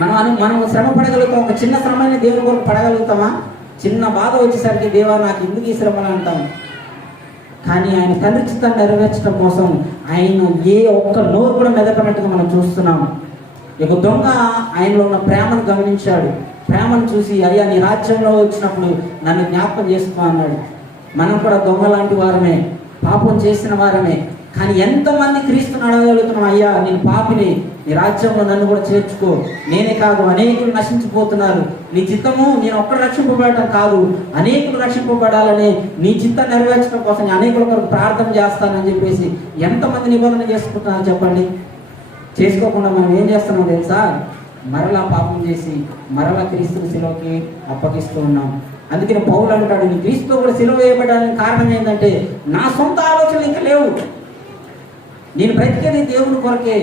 మనం శ్రమ పడగలుగుతాం. ఒక చిన్న శ్రమైన దేవుని కొరకు పడగలుగుతామా? చిన్న బాధ వచ్చేసరికి దేవా నాకు ఎందుకు ఈ శ్రమలు అంటాం. కానీ ఆయన తండ్రి చిత్తాన్ని నెరవేర్చడం కోసం ఆయన ఏ ఒక్క నోరు కూడా మెదపనట్టుగా మనం చూస్తున్నాం. ఇక దొంగ ఆయనలో ఉన్న ప్రేమను గమనించాడు. ప్రేమను చూసి అయ్యా నీ రాజ్యంలో వచ్చినప్పుడు నన్ను జ్ఞాపకం చేసుకో అన్నాడు. మనం కూడా దొంగ లాంటి వారమే, పాపం చేసిన వారమే. కానీ ఎంతమంది క్రీస్తుని అడగలుగుతున్నాం, అయ్యా నేను పాపిని, నీ రాజ్యంలో నన్ను కూడా చేర్చుకో. నేనే కాదు అనేకులు నశించిపోతున్నారు, నీ చిత్తము నేను ఒక్కడు రక్షింపబడటం కాదు, అనేకులు రక్షింపబడాలని నీ చిత్తం నెరవేర్చడం కోసం అనేకుల కొరకు ప్రార్థన చేస్తానని చెప్పేసి ఎంతమంది నిబంధన చేసుకుంటున్నారు చెప్పండి. చేసుకోకుండా మనం ఏం చేస్తున్నాం తెలుసా? మరలా పాపం చేసి మరలా క్రీస్తుని శిలువకి అప్పగిస్తూ ఉన్నాం. అందుకని పౌలు అంటాడు, నీ క్రీస్తుతో కూడా శిలువ వేయబడడానికి కారణం ఏంటంటే నా సొంత ఆలోచనలు ఇంకా లేవు, నేను బ్రతికేది దేవుని కొరకే,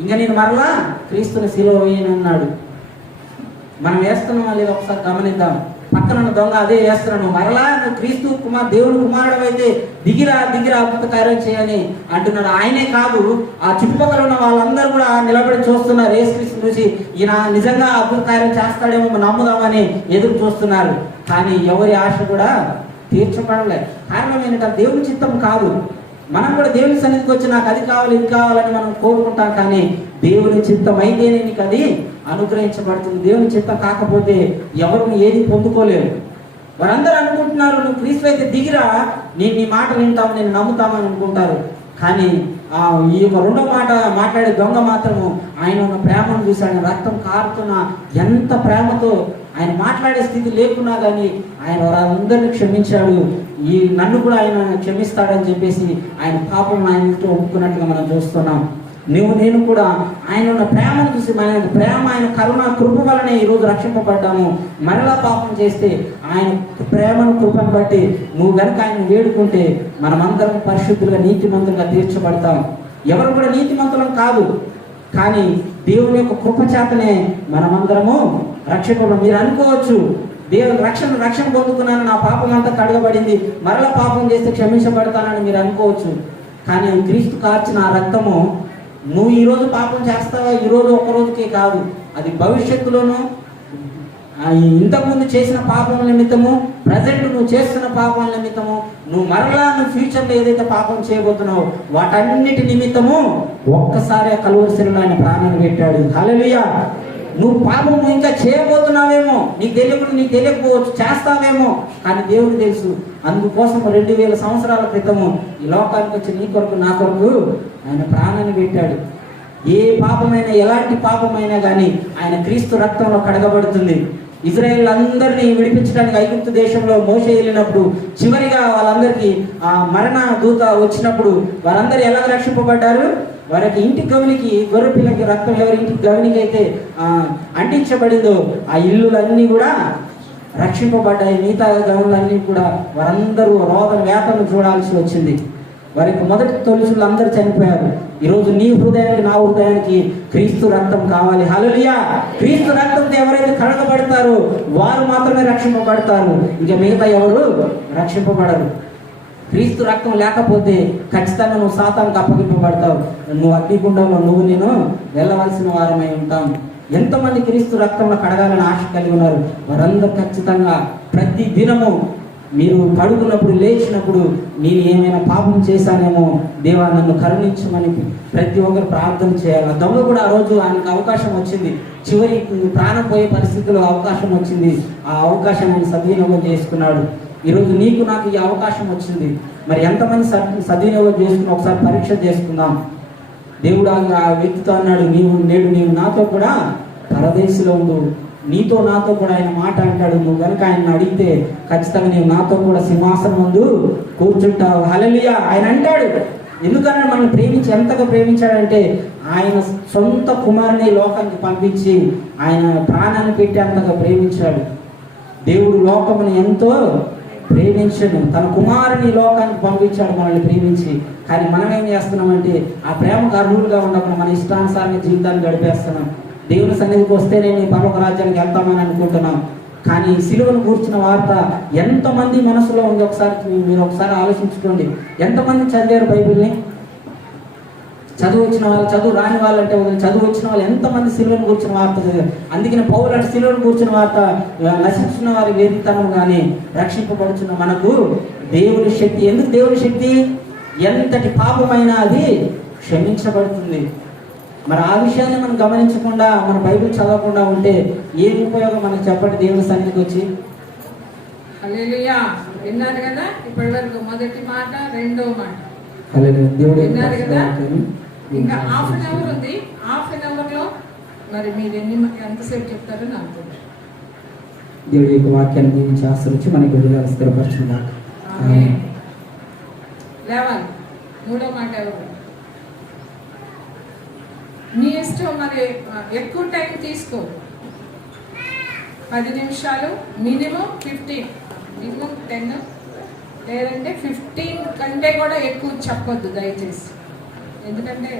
ఇంకా నేను మరలా క్రీస్తుని శిలువ వేయనన్నాడు. మనం వేస్తున్నామా లేదా ఒకసారి గమనిద్దాం. పక్కన దొంగ అదే వేస్తున్నాను, మరలా నువ్వు క్రీస్తు దేవుని కుమారుడు అయితే దిగిరా అద్భుత కార్యం చేయని అంటున్నాడు. ఆయనే కాదు, ఆ చుట్టుపక్కల ఉన్న వాళ్ళందరూ కూడా నిలబడి చూస్తున్నారు. యేసుక్రీస్తు చూసి ఈయన నిజంగా అద్భుత కార్యం చేస్తాడేమో నమ్ముదామని ఎదురు చూస్తున్నారు. కానీ ఎవరి ఆశ కూడా తీర్చబడలే. కారణం ఏంటంటే దేవుని చిత్తం కాదు. మనం కూడా దేవుని సన్నిధికి వచ్చి నాకు అది కావాలి ఇది కావాలని మనం కోరుకుంటాం. కానీ దేవుని చిత్తం అయితేనే నీకు అది అనుగ్రహించబడుతుంది. దేవుని చిత్తం కాకపోతే ఎవరు ఏది పొందుకోలేరు. వారందరూ అనుకుంటున్నారు నువ్వు క్రీస్తు అయితే దిగిరా, నేను నీ మాట వింటాము, నేను నమ్ముతామని అనుకుంటారు. కానీ ఈ యొక్క రెండో మాట మాట్లాడే దొంగ మాత్రము ఆయన ఉన్న ప్రేమను చూశాడు. రక్తం కారుతున్న ఎంత ప్రేమతో ఆయన మాట్లాడే స్థితి లేకున్నా కానీ ఆయన వారందరినీ క్షమించాడు. నన్ను కూడా ఆయన క్షమిస్తాడని చెప్పేసి ఆయన పాపం ఆయనతో ఒప్పుకున్నట్టుగా మనం చూస్తున్నాం. నేను కూడా ఆయన ఉన్న ప్రేమను చూసి ఆయన ప్రేమ, ఆయన కరుణ కృప వలనే ఈరోజు రక్షింపబడ్డాము. మరలా పాపం చేస్తే ఆయన ప్రేమను కృపను బట్టి నువ్వు గనుక ఆయన వేడుకుంటే మనమందరం పరిశుద్ధులుగా నీతిమంతులుగా తీర్చబడతాం. ఎవరు కూడా నీతిమంతులం కాదు, కానీ దేవుని యొక్క కృప చేతనే మనమందరము రక్షింపబడం. మీరు అనుకోవచ్చు దేవుని రక్షణ పొందుకున్నాను, నా పాపం అంతా కడగబడింది, మరలా పాపం చేస్తే క్షమించబడతానని మీరు అనుకోవచ్చు. కానీ క్రీస్తు కార్చిన ఆ రక్తము నువ్వు ఈరోజు పాపం చేస్తావా, ఈరోజు ఒక్కరోజుకే కాదు, అది భవిష్యత్తులోనూ ఇంతకుముందు చేసిన పాపం నిమిత్తము, ప్రజెంట్ నువ్వు చేస్తున్న పాపం నిమిత్తము, నువ్వు ఫ్యూచర్లో ఏదైతే పాపం చేయబోతున్నావో వాటన్నిటి నిమిత్తము ఒక్కసారి కలువరి శిలువలో ఆయన ప్రాణాన్ని పెట్టాడు. హల్లెలూయా. నువ్వు పాపము ఇంకా చేయబోతున్నావేమో, నీకు తెలియకపోవచ్చు, చేస్తావేమో, కానీ దేవుడికి తెలుసు. అందుకోసం 2000 సంవత్సరాల క్రితము ఈ లోకానికి వచ్చి నీ కొరకు నా కొరకు ఆయన ప్రాణాన్ని పెట్టాడు. ఏ పాపమైనా, ఎలాంటి పాపమైనా కానీ ఆయన క్రీస్తు రక్తంలో కడగబడుతుంది. ఇజ్రాయేల్ అందరినీ విడిపించడానికి ఐగుప్తు దేశంలో మోషే వెళ్ళినప్పుడు చివరిగా వాళ్ళందరికీ ఆ మరణ దూత వచ్చినప్పుడు వారందరూ ఎలా రక్షింపబడ్డారు? వారికి ఇంటి గవనికి, గొర్రె పిల్లకి రక్తం ఎవరి ఇంటి గవనికి అయితే అంటించబడిందో ఆ ఇల్లులన్నీ కూడా రక్షింపబడ్డాయి. మిగతా గవనులన్నీ కూడా వారందరూ రోదన వేతను చూడాల్సి వచ్చింది. వారికి మొదటి తొలుసులు అందరూ చనిపోయారు. ఈరోజు నీ హృదయానికి నా హృదయానికి క్రీస్తు రక్తం కావాలి. హల్లెలూయా. క్రీస్తు రక్తంతో ఎవరైతే కడగబడతారో వారు మాత్రమే రక్షింపబడతారు, ఇంకా మిగతా ఎవరు రక్షింపబడరు. క్రీస్తు రక్తం లేకపోతే ఖచ్చితంగా నువ్వు సాతానుకు అప్పగింపబడతావు. నువ్వు అగ్నిగుండంలో నేను వెళ్ళవలసిన వారమై ఉంటాం. ఎంతమంది క్రీస్తు రక్తంలో కడగాలని ఆశ కలిగి ఉన్నారు? వారందరూ ఖచ్చితంగా ప్రతి దినము మీరు పడుకున్నప్పుడు లేచినప్పుడు నేను ఏమైనా పాపం చేశానేమో దేవా నన్ను కరుణించమని ప్రతి ఒక్కరు ప్రార్థన చేయాలి. దొంగ కూడా ఆ రోజు ఆయనకు అవకాశం వచ్చింది, చివరి ప్రాణం పోయే పరిస్థితిలో అవకాశం వచ్చింది. ఆ అవకాశాన్ని ఆయన సద్వినియోగం చేసుకున్నాడు. ఈరోజు నీకు నాకు ఈ అవకాశం వచ్చింది. మరి ఎంతమంది సద్వినియోగం చేసుకుని ఒకసారి పరీక్ష చేసుకుందాం. దేవుడు ఆ వ్యక్తితో అన్నాడు, నీవు నాతో కూడా పరదేశంలో ఉండు, నీతో నాతో కూడా ఆయన మాట అంటాడు. నువ్వు కనుక ఆయన అడిగితే ఖచ్చితంగా నీవు నాతో కూడా సింహాసనం ముందు కూర్చుంటావు. హల్లెలూయా. ఆయన అంటాడు. ఎందుకన్నా మనల్ని ప్రేమించి ఎంతగా ప్రేమించాడంటే ఆయన సొంత కుమారుని లోకానికి పంపించి ఆయన ప్రాణాన్ని పెట్టి అంతగా ప్రేమించాడు. దేవుడు లోకముని ఎంతో ప్రేమించను, తన కుమారుని లోకానికి పంపించాడు మనల్ని ప్రేమించి. కానీ మనం ఏం చేస్తున్నామంటే ఆ ప్రేమకు అర్హులుగా ఉన్నప్పుడు మన ఇష్టానుసారంగా జీవితాన్ని గడిపేస్తున్నాం. దేవుని సన్నిధికి వస్తేనే నీ పరలోక రాజ్యానికి వెళ్తామని అనుకుంటున్నాం. కానీ సిలువను కూర్చున్న వార్త ఎంతమంది మనసులో ఉంది? మీరు ఒకసారి ఆలోచించుకోండి. ఎంతమంది చదివారు బైబిల్ని? చదువు వచ్చిన వాళ్ళు, చదువు రాని వాళ్ళు అంటే చదువు వచ్చిన వాళ్ళు ఎంతమంది సిలువను కూర్చున్న వార్త చదివారు. అందుకని పౌలు అంటే సిలువను కూర్చున్న వార్త నశించిన వారి వేదితనం కానీ రక్షింపబడుచున్న మనకు దేవుని శక్తి. ఎందుకు దేవుని శక్తి? ఎంతటి పాపమైనా అది క్షమించబడుతుంది. మరి ఆ విషయాన్ని మనం గమనించకుండా మన బైబిల్ చదవకుండా ఉంటే ఏం ఉపయోగం మనకు చెప్పండి దేవుని సన్నిధికి వచ్చి? హల్లెలూయా. విన్నారు కదా ఇప్పటి వరకు మొదటి మాట, రెండో మాట విన్నారు కదా. ఇంకా హాఫ్ అన్ అవర్ ఉంది. హాఫ్ అన్ అవర్ లో మరి మీరు ఎంతసేపు చెప్తారో నాకు తెలియదు. దేవుడి యొక్క వాక్యాన్ని దీవించి ఆశ్రయించి మనకి విడుదల స్థిరపరచుకున్నాక లేవాలి. మూడో మాట ఎవరు? నీ ఇష్టం. మరి ఎక్కువ టైం తీసుకో. 10 నిమిషాలు, మినిమం 15, మినిమం 10 లేదంటే 15 కంటే కూడా ఎక్కువ చెప్పొద్దు దయచేసి. ఎందుకంటే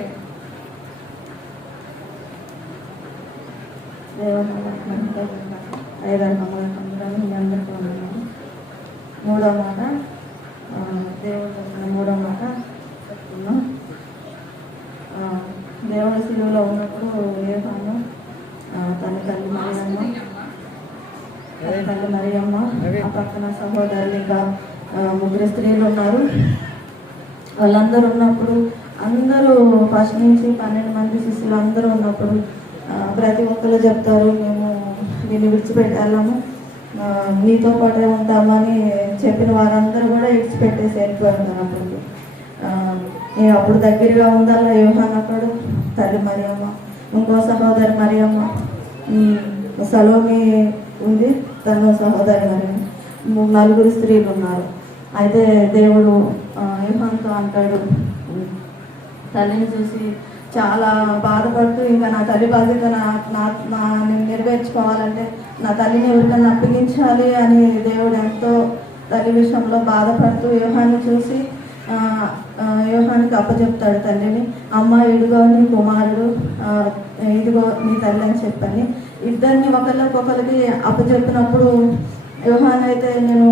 మూడో మాట దేవుడు మూడో మాట చెప్తున్నాం. దేవుడి శిలువలో ఉన్నప్పుడు యోహాను తన తల్లి మరియమ్మ ఆ పక్కన సహోదరులు ఇంకా 3 స్త్రీలు ఉన్నారు. వాళ్ళందరూ ఉన్నప్పుడు అందరూ ఫస్ట్ నుంచి 12 మంది శిష్యులు అందరూ ఉన్నప్పుడు ప్రతి ఒక్కరు చెప్తారు, మేము దీన్ని విడిచిపెట్టాము, నీతో పాటే ఉంటామని చెప్పిన వారందరూ కూడా విడిచిపెట్టేసి వెళ్ళిపోతారు. అప్పుడు దగ్గరగా ఉండాలా యోహాను అప్పుడు తల్లి మరియమ్మ, ఇంకో సహోదరి మరియమ్మ, సలోమి ఉంది తన సహోదరి మరియమ్మ, 4 స్త్రీలు ఉన్నారు. అయితే దేవుడు యోహానుతో అంటాడు, తల్లిని చూసి చాలా బాధపడుతూ ఇంకా నా తల్లి బాధ్యత నేను నెరవేర్చుకోవాలంటే నా తల్లిని ఎవరికైనా అప్పగించాలి అని దేవుడు ఎంతో తల్లి విషయంలో బాధపడుతూ యోహాన్ని చూసి యోహానికి అప్పచెప్తాడు తల్లిని. అమ్మ ఇదిగో నీ కుమారుడు, ఇదిగో నీ తల్లి అని చెప్పని ఇద్దరిని ఒకరికి అప్పచెప్పినప్పుడు యోహాన్ అయితే నేను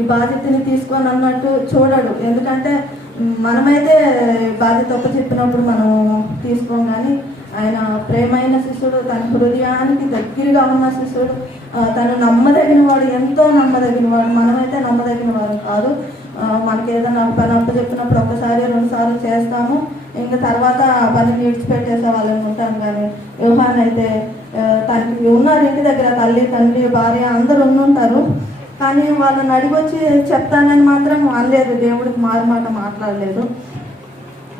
ఈ బాధ్యతని తీసుకొని అన్నట్టు చూడడు. ఎందుకంటే మనమైతే బాధ్యత అప్పచెప్పినప్పుడు మనం తీసుకోం, కానీ ఆయన ప్రేమైన శిష్యుడు, తన హృదయానికి దగ్గరగా ఉన్న శిష్యుడు, తను నమ్మదగిన వాడు, ఎంతో నమ్మదగిన వాడు. మనమైతే నమ్మదగిన వాడు కాదు. మనకి ఏదైనా పని అప్పచెప్పినప్పుడు 1-2 సార్లు చేస్తాము, ఇంకా తర్వాత ఆ పని విడిచిపెట్టేసే వాళ్ళని ఉంటాం. కానీ యోహాన్ అయితే తనకి ఉన్నారు ఇంటి దగ్గర, తల్లి తండ్రి భార్య అందరూ ఉండుంటారు, కానీ వాళ్ళని అడిగొచ్చి చెప్తానని మాత్రం అనలేదు, దేవుడికి మాట మాట్లాడలేదు.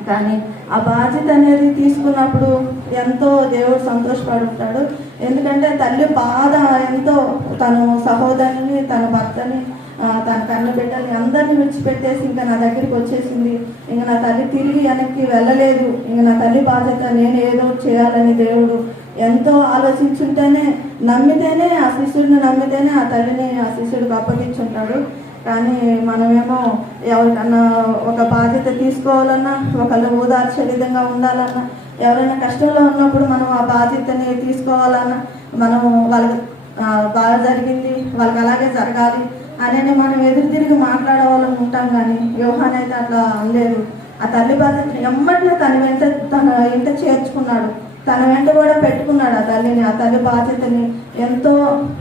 కానీ ఆ బాధ్యత అనేది తీసుకున్నప్పుడు ఎంతో దేవుడు సంతోషపడుతాడు. ఎందుకంటే తల్లి బాధ ఎంతో, తను సహోదరుని, తన భర్తని, తన కన్న బిడ్డని అందరినీ విడిచిపెట్టేసి ఇంకా నా దగ్గరికి వచ్చేసింది. ఇంకా నా తల్లి తిరిగి వెనక్కి వెళ్ళలేదు, ఇంకా నా తల్లి బాధ్యత నేను ఏదో చేయాలని దేవుడు ఎంతో ఆలోచించుంటేనే, నమ్మితేనే, ఆ శిష్యుడిని నమ్మితేనే ఆ తల్లిని ఆ శిష్యుడికి అప్పగించుంటాడు. కానీ మనమేమో ఎవరికన్నా ఒక బాధ్యత తీసుకోవాలన్నా, ఒకళ్ళు ఓదార్చే విధంగా ఉండాలన్నా, ఎవరైనా కష్టంలో ఉన్నప్పుడు మనం ఆ బాధ్యతని తీసుకోవాలన్నా, మనం వాళ్ళకి బాగా జరిగింది, వాళ్ళకి అలాగే జరగాలి అనేది మనం ఎదురు తిరిగి మాట్లాడే వాళ్ళని ఉంటాం. కానీ యోహాన్ అయితే అట్లా అనలేదు. ఆ తల్లి బాధ్యతని ఎమ్మటినే తన ఇంట చేర్చుకున్నాడు, తన వెంట కూడా పెట్టుకున్నాడు ఆ తల్లిని. ఆ తల్లి బాధ్యతని ఎంతో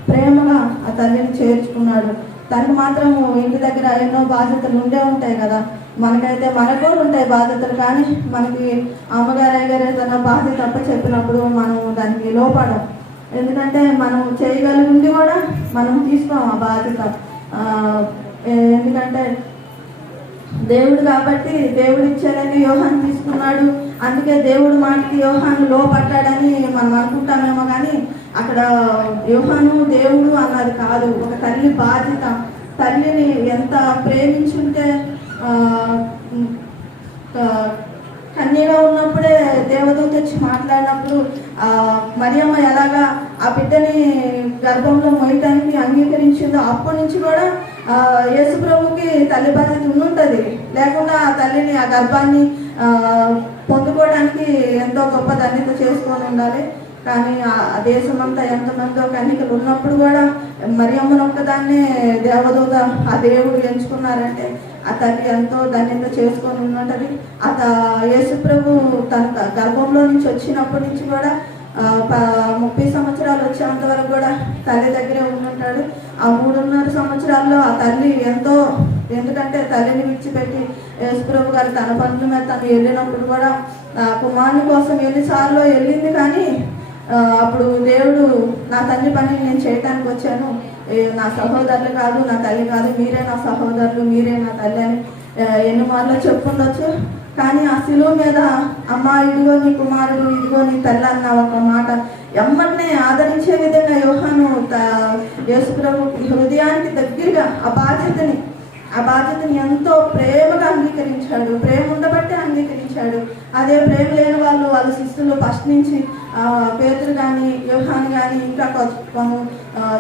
ప్రేమగా ఆ తల్లిని చేర్చుకున్నాడు. తనకు మాత్రం ఇంటి దగ్గర ఎన్నో బాధ్యతలు ఉండే ఉంటాయి కదా, మనకైతే మనకు కూడా ఉంటాయి బాధ్యతలు. కానీ మనకి అమ్మగారు అయ్యగారు ఏదైనా బాధ్యత తప్ప చెప్పినప్పుడు మనం దానికి లోపడం. ఎందుకంటే మనం చేయగలిగింది కూడా మనం తీసుకోం ఆ బాధ్యత. ఎందుకంటే దేవుడు కాబట్టి దేవుడు ఇచ్చాడని యోహాను తీసుకున్నాడు. అందుకే దేవుడు మాటకి యోహాను లోపడ్డాడని మనం అనుకుంటామేమో, కానీ అక్కడ యోహాను దేవుడు అన్నది కాదు, ఒక తల్లి బాధ్యత. తల్లిని ఎంత ప్రేమించుంటే కన్యగా ఉన్నప్పుడే దేవదూత వచ్చి మాట్లాడినప్పుడు మరియమ్మ ఎలాగా ఆ బిడ్డని గర్భంలో మోయటానికి అంగీకరించిందో అప్పటి నుంచి కూడా యేసు ప్రభుకి తల్లి బాధ్యత ఉండుంటుంది. లేకుండా ఆ తల్లిని, ఆ గర్భాన్ని పొందుకోవడానికి ఎంతో గొప్ప ధన్యత చేసుకొని ఉండాలి. కానీ ఆ దేశమంతా ఎంతమందో కన్యకలు ఉన్నప్పుడు కూడా మరియమ్మను ఒక్కదాన్నే దేవదూత ఆ దేవుడు ఎంచుకున్నారంటే ఆ తల్లి ఎంతో ధన్యత చేసుకొని ఉన్నది. యేసు ప్రభు తన గర్భంలో నుంచి వచ్చినప్పటి నుంచి కూడా 30 సంవత్సరాలు వచ్చేంత వరకు కూడా తల్లి దగ్గరే ఉంటుంటాడు. ఆ 3.5 సంవత్సరాల్లో ఆ తల్లి ఎంతో, ఎందుకంటే తల్లిని విడిచిపెట్టి యేసుప్రభు గారు తన పనుల మీద తను వెళ్ళినప్పుడు కూడా కుమారుని కోసం ఎన్నిసార్లు వెళ్ళింది. కానీ అప్పుడు దేవుడు నా తల్లి పని నేను చేయటానికి వచ్చాను, నా సహోదరులు కాదు, నా తల్లి కాదు, మీరే నా సహోదరులు, మీరే నా తల్లి అని ఎన్ని మార్లు చెప్పుండొచ్చు. కానీ ఆ శిలువ మీద అమ్మా ఇదిగో నీ కుమారుడు, ఇదిగో నీ తల్లి అన్న ఒక మాట ఎమ్మటినే ఆదరించే విధంగా యోహాను యేసుప్రభు హృదయానికి దగ్గరగా ఆ బాధ్యతని ఎంతో ప్రేమగా అంగీకరించాడు. ప్రేమ ఉండబట్టే అంగీకరించాడు. అదే ప్రేమ లేని వాళ్ళ శిష్యులు ఫస్ట్ నుంచి పేతురు కానీ యోహాను కానీ ఇంకా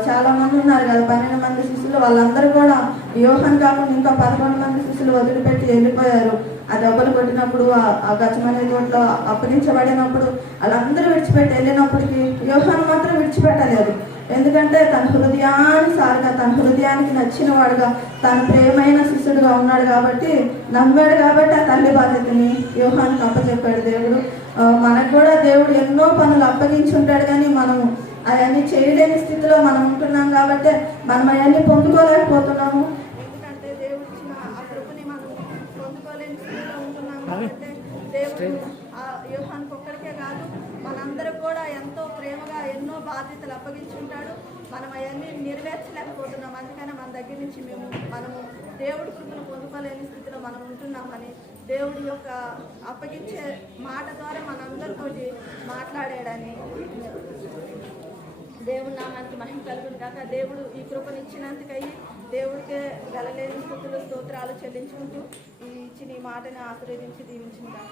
చాలా మంది ఉన్నారు కదా, 12 మంది శిష్యులు, వాళ్ళందరూ కూడా యోహాను కాకుండా ఇంకా 11 మంది శిష్యులు వదిలిపెట్టి వెళ్ళిపోయారు. ఆ దెబ్బలు కొట్టినప్పుడు ఆ గచ్చమనే తోటలో అప్పగించబడినప్పుడు వాళ్ళందరూ విడిచిపెట్టి వెళ్ళినప్పటికీ యోహాను మాత్రం విడిచిపెట్టలేదు. ఎందుకంటే తన హృదయానుసారిగా, తన హృదయానికి నచ్చిన వాడుగా, తన ప్రేమైన శిష్యుడుగా ఉన్నాడు కాబట్టి, నమ్మాడు కాబట్టి ఆ తల్లి బాధ్యతని యోహానికి అప్పచెప్పాడు దేవుడు. మనకు కూడా దేవుడు ఎన్నో పనులు అప్పగించుంటాడు, కానీ మనము అవన్నీ చేయలేని స్థితిలో మనం ఉంటున్నాం కాబట్టి మనం అవన్నీ పొందుకోలేకపోతున్నాము. ఎందుకంటే దేవుడు ఇచ్చిన ఆ కృపని మనం పొందుకోలేని స్థితిలో ఉంటున్నాం కాబట్టి దేవుడు యోహానికి ఒక్కడికే కాదు, మనందరూ కూడా ఎంతో ప్రేమగా ఎన్నో బాధ్యతలు అప్పగించుంటాడు. మనం అవన్నీ నెరవేర్చలేకపోతున్నాం. అందుకని మన దగ్గర నుంచి మనము దేవుడి కృపను పొందుకోలేని స్థితిలో మనం ఉంటున్నామని దేవుడి యొక్క అప్పగించే మాట ద్వారా మనందరితోటి మాట్లాడాడని దేవుడి నామానికి మహిమ కలుగును కాక. దేవుడు ఈ కృపనిచ్చినందుకయ్యి దేవుడికే గలలేని స్థుతులు స్తోత్రాలు చెల్లించుకుంటూ ఈ ఇచ్చిన ఈ మాటని ఆశీర్వదించి దీవించిన కాక.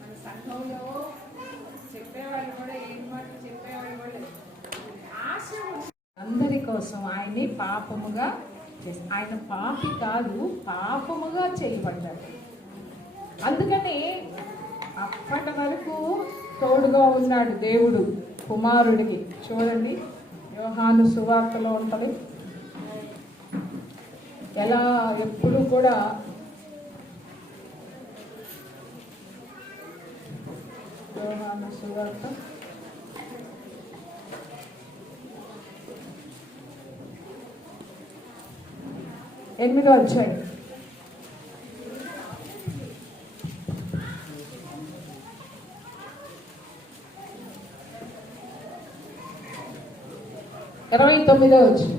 మన సంఘంలో చెప్పేవాళ్ళు కూడా ఏం మాట చెప్పేవాళ్ళు కూడా ఆశ అందరి కోసం ఆయన్ని పాపముగా చేసి, ఆయన పాపి కాదు, పాపముగా చేయబడ్డాడు. అందుకని అప్పటి వరకు తోడుగా ఉన్నాడు దేవుడు కుమారుడికి. చూడండి యోహాను సువార్తలో ఉంటుంది, ఎలా ఎప్పుడు కూడా యోహాను సువార్త 8వ అధ్యాయం 29వ వచనం.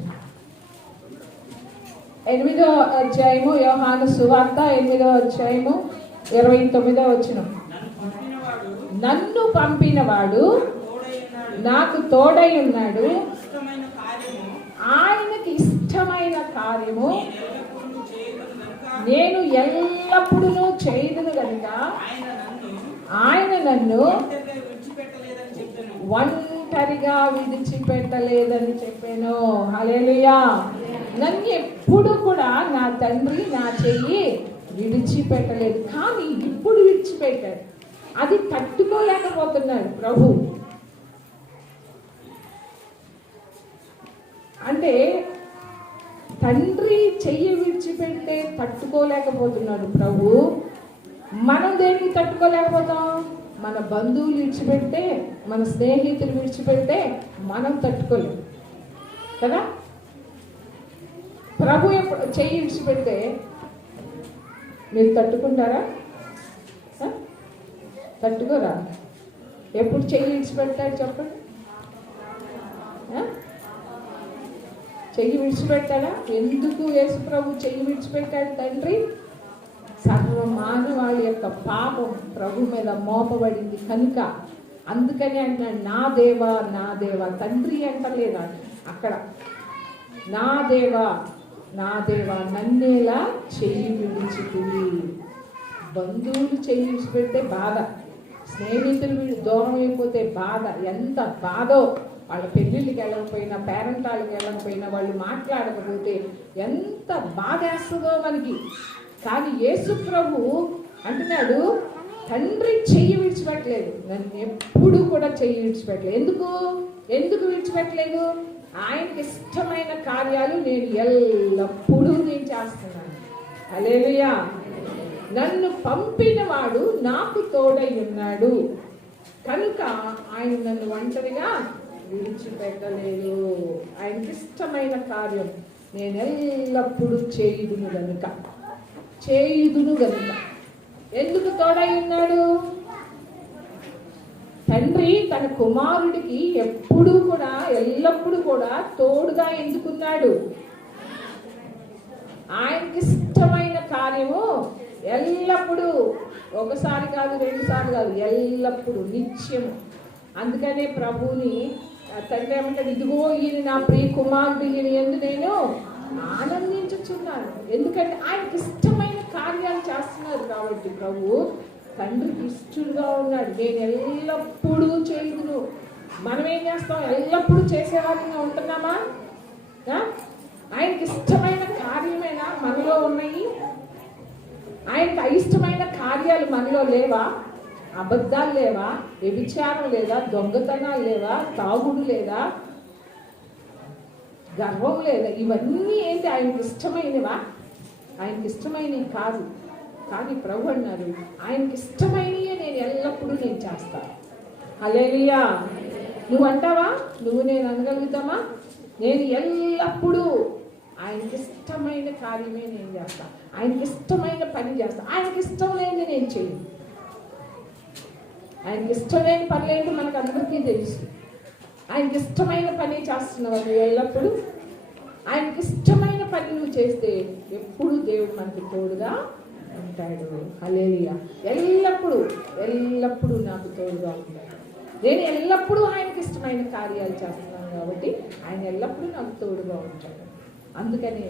8వ అధ్యాయము యోహాను సువార్త 8వ అధ్యాయము 29వ వచనం. నన్ను పంపినవాడు నాకు తోడై ఉన్నాడు, ఆయనకి ఇష్టమైన కార్యము నేను ఎల్లప్పుడూ చేయదును కనుక ఆయన నన్ను ఒంటరిగా విడిచిపెట్టలేదని చెప్పాను. హల్లెలూయా. నన్ను ఎప్పుడు కూడా నా తండ్రి నా చెయ్యి విడిచిపెట్టలేదు, కానీ ఇప్పుడు విడిచిపెట్టాడు. అది తట్టుకోలేకపోతున్నాడు ప్రభు. అంటే తండ్రి చెయ్యి విడిచిపెడితే తట్టుకోలేకపోతున్నాడు ప్రభు. మనం దేనికి తట్టుకోలేకపోతాం? మన బంధువులు విడిచిపెడితే, మన స్నేహితులు విడిచిపెడితే మనం తట్టుకోలేం కదా. ప్రభు ఎప్పుడు చెయ్యి విడిచిపెడితే మీరు తట్టుకుంటారా? తట్టుకోరా? ఎప్పుడు చెయ్యి విడిచిపెడతాడు చెప్పండి? చెయ్యి విడిచిపెట్టాడా? ఎందుకు యేసు ప్రభు చెయ్యి విడిచిపెట్టాడు తండ్రి? సర్వ మానవాళి యొక్క పాపం ప్రభు మీద మోపబడింది కనుక అందుకని అంటున్నాడు, నా దేవా నా దేవా. తండ్రి అంటలేదా అక్కడ, నా దేవా నా దేవా నన్నేలా చెయ్యి విడిచితివి. బంధువులు చెయ్యి విడిచిపెడితే బాధ, స్నేహితులు వీళ్ళు దూరం అయిపోతే బాధ, ఎంత బాధో. వాళ్ళ పెళ్ళిళ్ళకి వెళ్ళకపోయినా, పేరెంటాళ్ళకి వెళ్ళకపోయినా, వాళ్ళు మాట్లాడకపోతే ఎంత బాధ వేస్తుందో మనకి. కానీ యేసు ప్రభు అంటున్నాడు, తండ్రి చెయ్యి విడిచిపెట్టలేదు, నన్ను ఎప్పుడు కూడా చెయ్యి విడిచిపెట్టలేదు. ఎందుకు విడిచిపెట్టలేదు? ఆయనకి ఇష్టమైన కార్యాలు నేను ఎల్లప్పుడూ నేను చేస్తున్నాను. హల్లెలూయా. నన్ను పంపిన వాడు నాకు తోడై ఉన్నాడు కనుక ఆయన నన్ను ఒంటరిగా విడిచిపెట్టలేదు. ఆయనకి ఇష్టమైన కార్యం నేను ఎల్లప్పుడూ చేయుదును గనుక. ఎందుకు తోడై ఉన్నాడు? తండ్రి తన కుమారుడికి ఎప్పుడూ కూడా ఎల్లప్పుడూ కూడా తోడుగా ఎందుకున్నాడు? ఆయనకి ఇష్టమైన కార్యము ఎల్లప్పుడూ, ఒకసారి కాదు, 2 సార్లు కాదు, ఎల్లప్పుడూ నిత్యము. అందుకనే ప్రభువుని తండ్రి ఏమంటాడు, ఇదిగో ఈయన నా ప్రియ కుమారుడు, ఈయన యందు నేను ఆనందించుచున్నాను. ఎందుకంటే ఆయనకి ఇష్టమైన కార్యాలు చేస్తున్నారు కాబట్టి ప్రభు తండ్రికి ఇష్టడుగా ఉన్నాడు. నేను ఎల్లప్పుడూ చేయుదును. మనం ఏం చేస్తాం? ఎల్లప్పుడూ చేసేవారిగా ఉంటున్నామా? ఆయనకి ఇష్టమైన కార్యమేనా మనలో ఉన్నాయి? ఆయనకి అయిష్టమైన కార్యాలు మనలో లేవా? అబద్ధాలు లేవా? వ్యభిచారం లేదా? దొంగతనాలు లేవా? తాగుడు లేదా? గర్వం లేదా? ఇవన్నీ ఏంటి? ఆయనకి ఇష్టమైనవా? ఆయనకి ఇష్టమైనవి కాదు. కానీ ప్రభు అన్నారు, ఆయనకి ఇష్టమైనవే నేను ఎల్లప్పుడూ నేను చేస్తాను. హల్లెలూయా. నువ్వు అంటావా? నువ్వు నేను అనగలుగుతామా? నేను ఎల్లప్పుడూ ఆయనకి ఇష్టమైన కార్యమే నేను చేస్తాను, ఆయనకి ఇష్టమైన పని చేస్తాను. ఆయనకి ఇష్టం లేని నేను చేయను. ఆయనకి ఇష్టం లేని పని ఏంటి మనకు అందరికీ తెలుసు. ఆయనకి ఇష్టమైన పని చేస్తున్నావు నువ్వు ఎల్లప్పుడూ. ఆయనకి ఇష్టమైన పని నువ్వు చేస్తే ఎప్పుడు దేవుడు మనకి తోడుగా ఉంటాడు. హల్లెలూయా. ఎల్లప్పుడూ నాకు తోడుగా ఉంటాడు. నేను ఎల్లప్పుడూ ఆయనకి ఇష్టమైన కార్యాలు చేస్తున్నాను కాబట్టి ఆయన ఎల్లప్పుడూ నాకు తోడుగా ఉంటాడు. అందుకని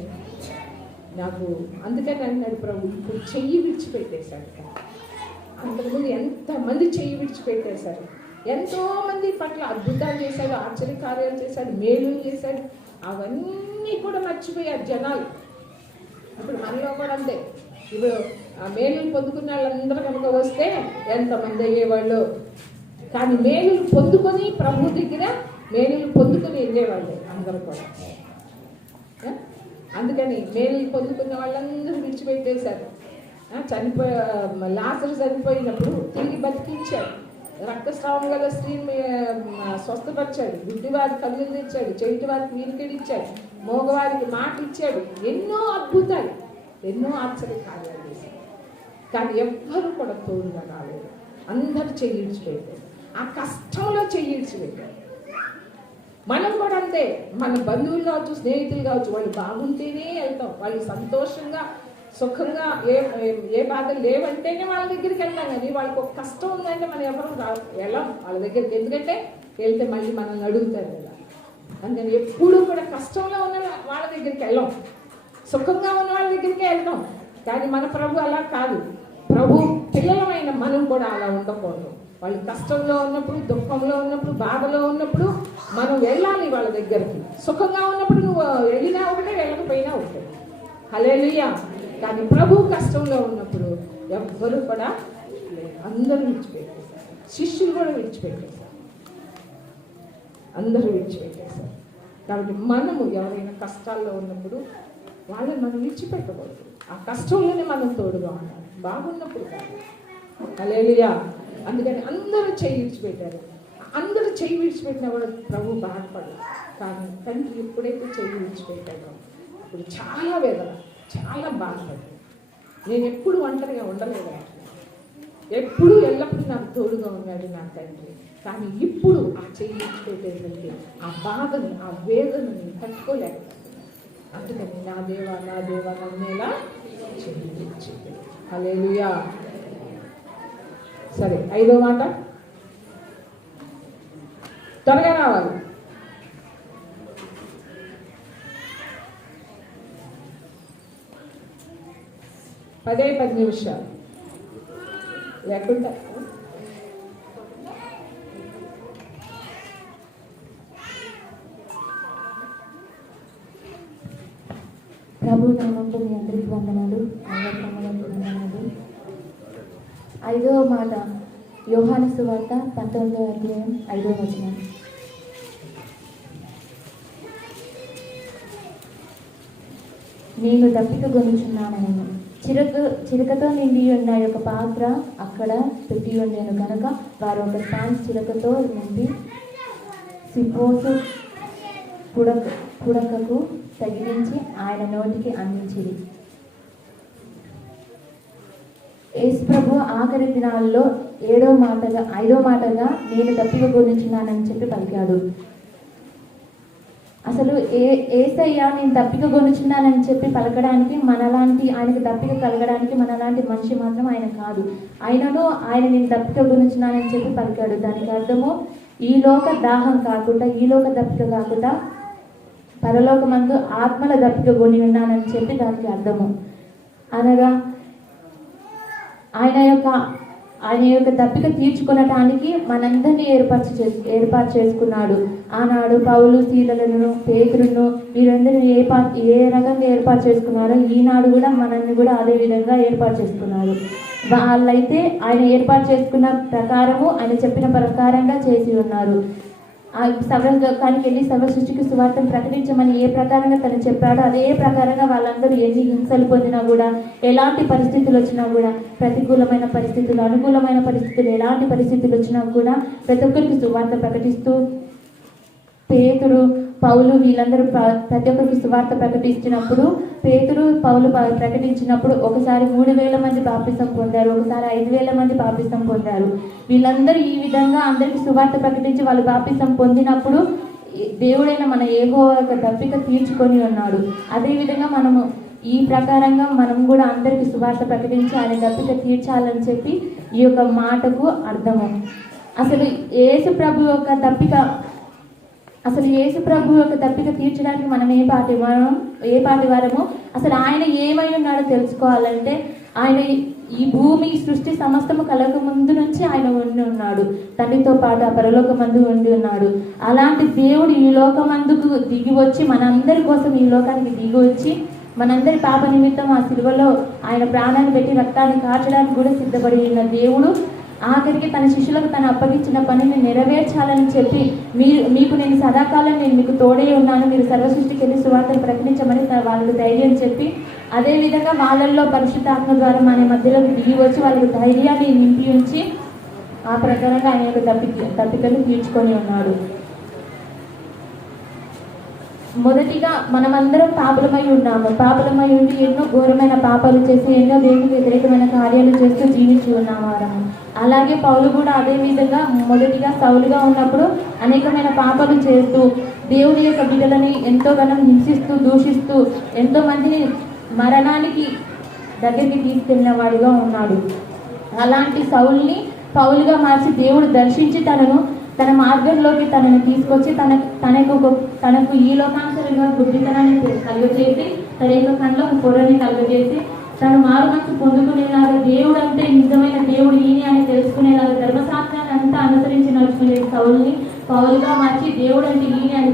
అన్నాడు ప్రభు, ఇప్పుడు చెయ్యి విడిచిపెట్టేశాడు. అంతకుముందు ఎంతమంది చెయ్యి విడిచిపెట్టేశారు. ఎంతోమంది పట్ల అద్భుతాలు చేశాడు, ఆశ్చర్య కార్యాలు చేశాడు, మేలులు చేశాడు. అవన్నీ కూడా మర్చిపోయారు జనాలు. ఇప్పుడు మనలో కూడా అంతే. ఇప్పుడు ఆ మేలులు పొందుకున్న వాళ్ళందరూ కనుక వస్తే ఎంతమంది అయ్యేవాళ్ళు. కానీ మేలులు పొందుకొని ప్రభు దగ్గర మేలులు పొందుకొని వెళ్ళేవాళ్ళు అందరూ కూడా. అందుకని మేలులు పొందుకున్న వాళ్ళందరూ విడిచిపెట్టేశారు. లాజరు చనిపోయినప్పుడు తిరిగి బతికించాడు, రక్తస్రావం గల స్త్రీని స్వస్థపరిచాడు, గుడ్డివారికి కళ్ళు తెచ్చాడు, చెవిటి వారికి వీరికెడిచ్చాడు, మోగవారికి మాట ఇచ్చాడు. ఎన్నో అద్భుతాలు, ఎన్నో ఆశ్చర్య కార్యాలు చేశాడు. కానీ ఎవ్వరూ కూడా తోడుగా రాలేదు. అందరూ చెయ్యించిపెట్టారు. ఆ కష్టంలో చెయ్యించిపెట్టారు. మనం కూడా అంతే. మన బంధువులు కావచ్చు, స్నేహితులు కావచ్చు, వాళ్ళు బాగుంటేనే వెళ్తాం. వాళ్ళు సంతోషంగా సుఖంగా ఏ బాధలు లేవంటేనే వాళ్ళ దగ్గరికి వెళ్తాం. కానీ వాళ్ళకి ఒక కష్టం ఉందంటే మనం ఎవరు వెళ్ళాం వాళ్ళ దగ్గరికి. ఎందుకంటే వెళ్తే మళ్ళీ మనల్ని అడుగుతారు కదా. అందుకని ఎప్పుడూ కూడా కష్టంలో ఉన్న వాళ్ళ దగ్గరికి వెళ్ళాం, సుఖంగా ఉన్న వాళ్ళ దగ్గరికే వెళ్తాం. కానీ మన ప్రభు అలా కాదు. ప్రభు పిల్లలమైన మనం కూడా అలా ఉండకూడదు. వాళ్ళు కష్టంలో ఉన్నప్పుడు, దుఃఖంలో ఉన్నప్పుడు, బాధలో ఉన్నప్పుడు మనం వెళ్ళాలి వాళ్ళ దగ్గరికి. సుఖంగా ఉన్నప్పుడు నువ్వు వెళ్ళినా ఒకటే, వెళ్ళకపోయినా ఒకటే. హల్లెలూయా. కానీ ప్రభు కష్టంలో ఉన్నప్పుడు ఎవ్వరూ కూడా అందరూ విడిచిపెట్టేశారు. శిష్యులు కూడా విడిచిపెట్టేశారు. అందరూ విడిచిపెట్టేశారు. కాబట్టి మనము ఎవరైనా కష్టాల్లో ఉన్నప్పుడు వాళ్ళని మనం విడిచిపెట్టకూడదు. ఆ కష్టంలోనే మనం తోడుగా ఉండాలి, బాగున్నప్పుడు కాదు. హల్లెలూయా. అందుకని అందరూ చెయ్యి విడిచిపెట్టారు. అందరూ చెయ్యి విడిచిపెట్టిన కూడా ప్రభు బాధపడదు. కానీ తండ్రి ఎప్పుడైతే చెయ్యి విడిచిపెట్టాడో ఇప్పుడు చాలా వేదన, చాలా బాధపడ్డాడు. నేను ఎప్పుడు ఒంటరిగా ఉండలేదు, ఎప్పుడు ఎల్లప్పుడూ నాకు తోడుగా ఉన్నాడు నా తండ్రి. కానీ ఇప్పుడు ఆ చెయ్యి విడిచిపెట్టేసరికి ఆ బాధని, ఆ వేదనని తట్టుకోలేకపోయాడు. అందుకని నా దేవా నన్నేలా చెయ్యి విడిచిపెట్టాడు. హల్లెలూయా. సరే, 5వ మాట. త్వరగా రావాలి. పదే 10 నిమిషాలు లేకుండా ప్రభు నామంలో మీ అందరికీ వందనాలు. వందనాలు. 5వ మాట యోహాను సువార్త 19వ అధ్యాయం 5వ వచనం. నేను దప్పిక గొనుచున్నానని చిరకతో నిండి ఉన్న యొక్క పాత్ర అక్కడ పెట్టి ఉండేను కనుక వారు ఒక స్పాంజ్ చిరకతో నింపి సిపోసు పుడకకు తగిలించి ఆయన నోటికి అందించింది. యేసు ప్రభు ఆఖరి దినాల్లో 5వ మాటగా నేను దప్పిక గొనుచున్నానని చెప్పి పలికాడు. అసలు ఏసయ్య నేను దప్పిక గొనుచున్నానని చెప్పి పలకడానికి మనలాంటి ఆయనకి దప్పిక కలగడానికి మనలాంటి మనిషి మాత్రం ఆయన కాదు. ఆయన నేను దప్పిక గొనుచున్నానని చెప్పి పలికాడు. దానికి అర్థము ఈ లోక దాహం కాకుండా, ఈ లోక దప్పిక కాకుండా పరలోకమందు ఆత్మల దప్పిక కొని ఉన్నానని చెప్పి దానికి అర్థము. అనగా ఆయన యొక్క దప్పిక తీర్చుకొనటానికి మనందరినీ ఏర్పాటు చేసుకున్నాడు. ఆనాడు పౌలు, సీలను, పేతురును వీరందరినీ ఏ రకంగా ఏర్పాటు చేసుకున్నారో ఈనాడు కూడా మనల్ని కూడా అదే విధంగా ఏర్పాటు చేసుకున్నారు. వాళ్ళైతే ఆయన ఏర్పాటు చేసుకున్న ప్రకారము, ఆయన చెప్పిన ప్రకారంగా చేసి ఉన్నారు. సర్వలోకానికి వెళ్ళి సర్వ సృష్టికి సువార్తను ప్రకటించమని ఏ ప్రకారంగా తను చెప్పాడో అదే ప్రకారంగా వాళ్ళందరూ ఎన్ని హింసలు పొందినా కూడా, ఎలాంటి పరిస్థితులు వచ్చినా కూడా, ప్రతికూలమైన పరిస్థితులు, అనుకూలమైన పరిస్థితులు, ఎలాంటి పరిస్థితులు వచ్చినా కూడా ప్రతి ఒక్కరికి సువార్త ప్రకటిస్తూ పేతురు, పౌలు వీళ్ళందరూ ప్రతి ఒక్కరికి సువార్త ప్రకటించినప్పుడు, పేతురు, పౌలు ప్రకటించినప్పుడు ఒకసారి 3,000 మంది బాప్తిసం పొందారు, ఒకసారి 5,000 మంది బాప్తిసం పొందారు. వీళ్ళందరూ ఈ విధంగా అందరికి సువార్త ప్రకటించి వాళ్ళు బాప్తిసం పొందినప్పుడు దేవుడైన మన యెహోవా యొక్క దప్పిక తీర్చుకొని ఉన్నాడు. అదేవిధంగా మనము ఈ ప్రకారంగా మనం కూడా అందరికి సువార్త ప్రకటించి ఆయన దప్పిక తీర్చాలని చెప్పి ఈ యొక్క మాటకు అర్థము. అసలు యేసు ప్రభు యొక్క దప్పిక తీర్చడానికి మనం ఏ పాటి వారము అసలు ఆయన ఏమై ఉన్నాడో తెలుసుకోవాలంటే, ఆయన ఈ భూమి సృష్టి సమస్తము కలగక ముందు నుంచి ఆయన ఉండి ఉన్నాడు. తండ్రితో పాటు ఆ పరలోకమందు ఉండి ఉన్నాడు. అలాంటి దేవుడు ఈ లోకమందుకు దిగి వచ్చి మనందరి కోసం ఈ లోకానికి దిగి వచ్చి మనందరి పాప నిమిత్తం ఆ సిలువలో ఆయన ప్రాణాన్ని పెట్టి రక్తాన్ని కార్చడానికి కూడా సిద్ధపడి ఉన్న దేవుడు ఆఖరికి తన శిష్యులకు తను అప్పగించిన పనిని నెరవేర్చాలని చెప్పి మీకు నేను సదాకాలం నేను మీకు తోడే ఉన్నాను, మీరు సర్వసృష్టికి వెళ్ళి సువార్తను ప్రకటించమని వాళ్ళకు ధైర్యం చెప్పి, అదేవిధంగా వాళ్ళల్లో పరిశుద్ధాత్మ ద్వారా మన మధ్యలోకి దిగి వచ్చి వాళ్ళకు ధైర్యాన్ని నింపి ఉంచి ఆ ప్రకారంగా ఆయన యొక్క దప్పికను తీర్చుకొని ఉన్నాడు. మొదటిగా మనమందరం పాపులమై ఉన్నాము. పాపులమై ఉండి ఎన్నో ఘోరమైన పాపాలు చేసి ఎన్నో దేవునికి వ్యతిరేకమైన కార్యాలు చేస్తూ జీవించి ఉన్నవారము. అలాగే పౌలు కూడా అదే విధంగా మొదటిగా సౌలుగా ఉన్నప్పుడు అనేకమైన పాపాలు చేస్తూ దేవుని యొక్క బిడ్డలని ఎంతోగానో హింసిస్తూ దూషిస్తూ ఎంతో మందిని మరణానికి దగ్గరికి తీసుకెళ్ళిన వాడిగా ఉన్నాడు. అలాంటి సౌలుని పౌలుగా మార్చి దేవుడు దర్శించి తన మార్గంలోకి తనను తీసుకొచ్చి తనకు ఈ లోకానుసరంగా బుద్ధితనాన్ని కలుగజేసి, తన యొక్క కళ్ళకు పొరని కలుగజేసి, తను మారు మనసు పొందుకునేలాగా, దేవుడు అంటే నిజమైన దేవుడు ఈయన అని తెలుసుకునేలాగా, ధర్మశాస్త్రాన్ని అంతా అనుసరించి నడుచుకునే సౌలుని పౌలుగా మార్చి దేవుడు అంటే ఈయన అని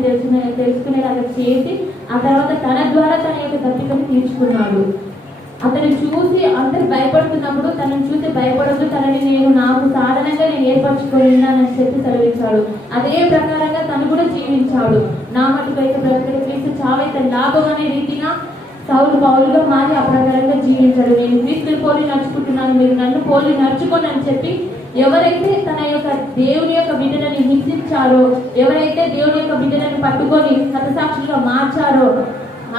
తెలుసుకునేలాగా చేసి ఆ తర్వాత తన ద్వారా తన యొక్క దప్పికను తీర్చుకున్నాడు. అతను చూసి అందరు భయపడుతున్నప్పుడు తనను చూసి భయపడద్దు, తనని నాకు సాధనంగా నేను ఏర్పరచుకొని ఉన్నానని చెప్పి సెలవించాడు. అదే ప్రకారంగా తను కూడా జీవించాడు. నా మటుకైతే బ్రతకడం క్రీస్తు, చావైతే లాభం అనే రీతిగా సౌలు పౌలుగా మారి ఆ ప్రకారంగా జీవించాడు. నేను క్రీస్తుని పోలి నడుచుకుంటున్నాను, మీరు నన్ను పోలి నడుచుకోండి అని చెప్పి ఎవరైతే తన యొక్క దేవుని యొక్క బిడ్డలని హింసించారో, ఎవరైతే దేవుని యొక్క బిడ్డలని పట్టుకొని హతసాక్షులుగా మార్చారో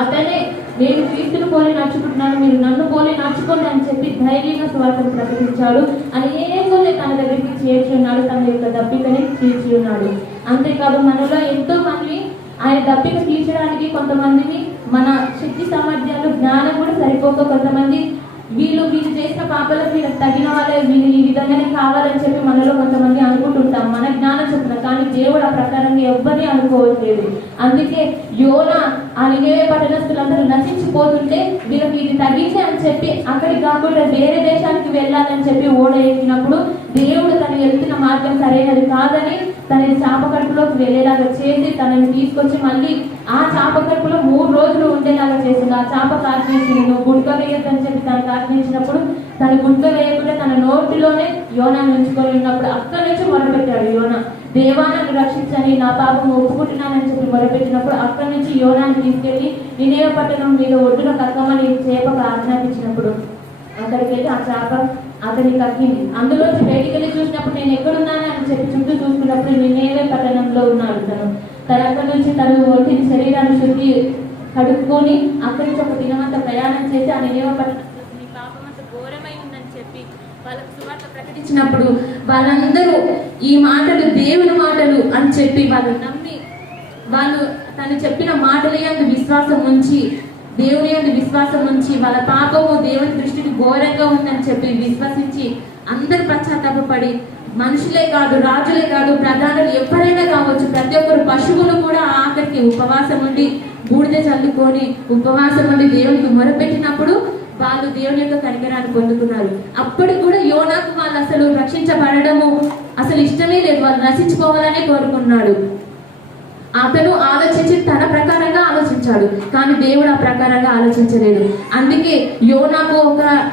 అతనే నేను క్రీస్తుని పోలి నడుచుకుంటున్నాను, మీరు నన్ను పోలి నడుచుకోండి అని చెప్పి ధైర్యంగా సువార్తను ప్రకటించాడు. అనేకుల్ని తన దగ్గరికి చేర్చి ఉన్నాడు, తన యొక్క దప్పికని తీర్చి ఉన్నాడు. అంతేకాదు మనలో ఎంతో మంది ఆయన దప్పిక తీర్చడానికి కొంతమందిని మన శక్తి సామర్థ్యాలు జ్ఞానం కూడా సరిపోక కొంతమంది వీళ్ళు చేసిన పాపాలకు వీళ్ళకి తగిన వాళ్ళే, వీళ్ళు ఈ విధంగానే కావాలని చెప్పి మనలో కొంతమంది అనుకుంటుంటాం మన జ్ఞానం చెప్తున్నా. కానీ దేవుడు ఆ ప్రకారంగా ఎవ్వరిని అనుకోవట్లేదు. అందుకే యోనా ఆ నినివే పట్టణస్తులందరూ నశించిపోతుంటే వీళ్ళకి ఇది తగ్గింది అని చెప్పి అక్కడికి కాకుండా వేరే దేశానికి వెళ్ళాలని చెప్పి ఓడ ఎక్కినప్పుడు దేవుడు తను వెళ్తున్న మార్గం సరైనది కాదని తన చాప కడుపులోకి వెళ్ళేలాగా చేసి తనని తీసుకొచ్చి మళ్ళీ ఆ చాప కడుపులో 3 రోజులు ఉండేలాగా చేసింది. ఆ చాప కాల్చేసింది. నువ్వు గుడ్క వేయొద్దని చెప్పి తను కాల్చేసినప్పుడు తను గుడ్క వేయకుండా తన నోటిలోనే యోనాను ఉంచుకొని ఉన్నప్పుడు అక్కడి నుంచి మొరపెట్టాడు యోనా, దేవా నన్ను రక్షించని, నా పాపం ఒప్పుకుంటున్నానని చెప్పి మొరపెట్టినప్పుడు అక్కడి నుంచి యోనాను తీసుకెళ్లి నినివే పట్టణం మీద ఒడ్డున కక్కమని చేపకు ఆజ్ఞాపించినప్పుడు అక్కడికి వెళ్ళి ఆ చేప అతనికి కక్కింది. అందులోంచి బయటికి వెళ్ళి చూసినప్పుడు నేను ఎక్కడున్నాను అని చెప్పి చుట్టూ చూసుకున్నప్పుడు నినివే పట్టణంలో ఉన్నాడు. తను అక్కడి నుంచి తను ఒంటిని శరీరాన్ని శుద్ధి కడుక్కొని అక్కడి నుంచి ఒక దినమంతా ప్రయాణం చేసి ఆ నినివే పట్టణంలో నీ పాపం అంత ఘోరమై ఉందని చెప్పి వాళ్ళకు సువార్త ప్రకటించినప్పుడు వాళ్ళందరూ ఈ మాటలు దేవుని మాటలు అని చెప్పి వాళ్ళు నమ్మి వాళ్ళు తను చెప్పిన మాటలయందు విశ్వాసం ఉంచి దేవుని యందు విశ్వాసం ఉంచి వాళ్ళ పాపము దేవుని దృష్టికి ఘోరంగా ఉందని చెప్పి విశ్వసించి అందరు పశ్చాత్తాపడి మనుషులే కాదు, రాజులే కాదు, ప్రధానులు ఎవరైనా కావచ్చు, ప్రతి ఒక్కరు పశువులు కూడా ఆఖరికి ఉపవాసం ఉండి బూడిద చల్లుకొని ఉపవాసం ఉండి దేవునికి మొరపెట్టినప్పుడు వాళ్ళు దేవుని యొక్క కనికరాన్ని పొందుకున్నారు. అప్పటికి కూడా యోనాకు వాళ్ళు అసలు రక్షించబడము అసలు ఇష్టమే లేదు, వాళ్ళు నశించుకోవాలనే కోరుకున్నాడు. అతను ఆలోచించి తన ప్రకారంగా ఆలోచించాడు, కానీ దేవుడు ఆ ప్రకారంగా ఆలోచించలేదు. అందుకే యోనాకు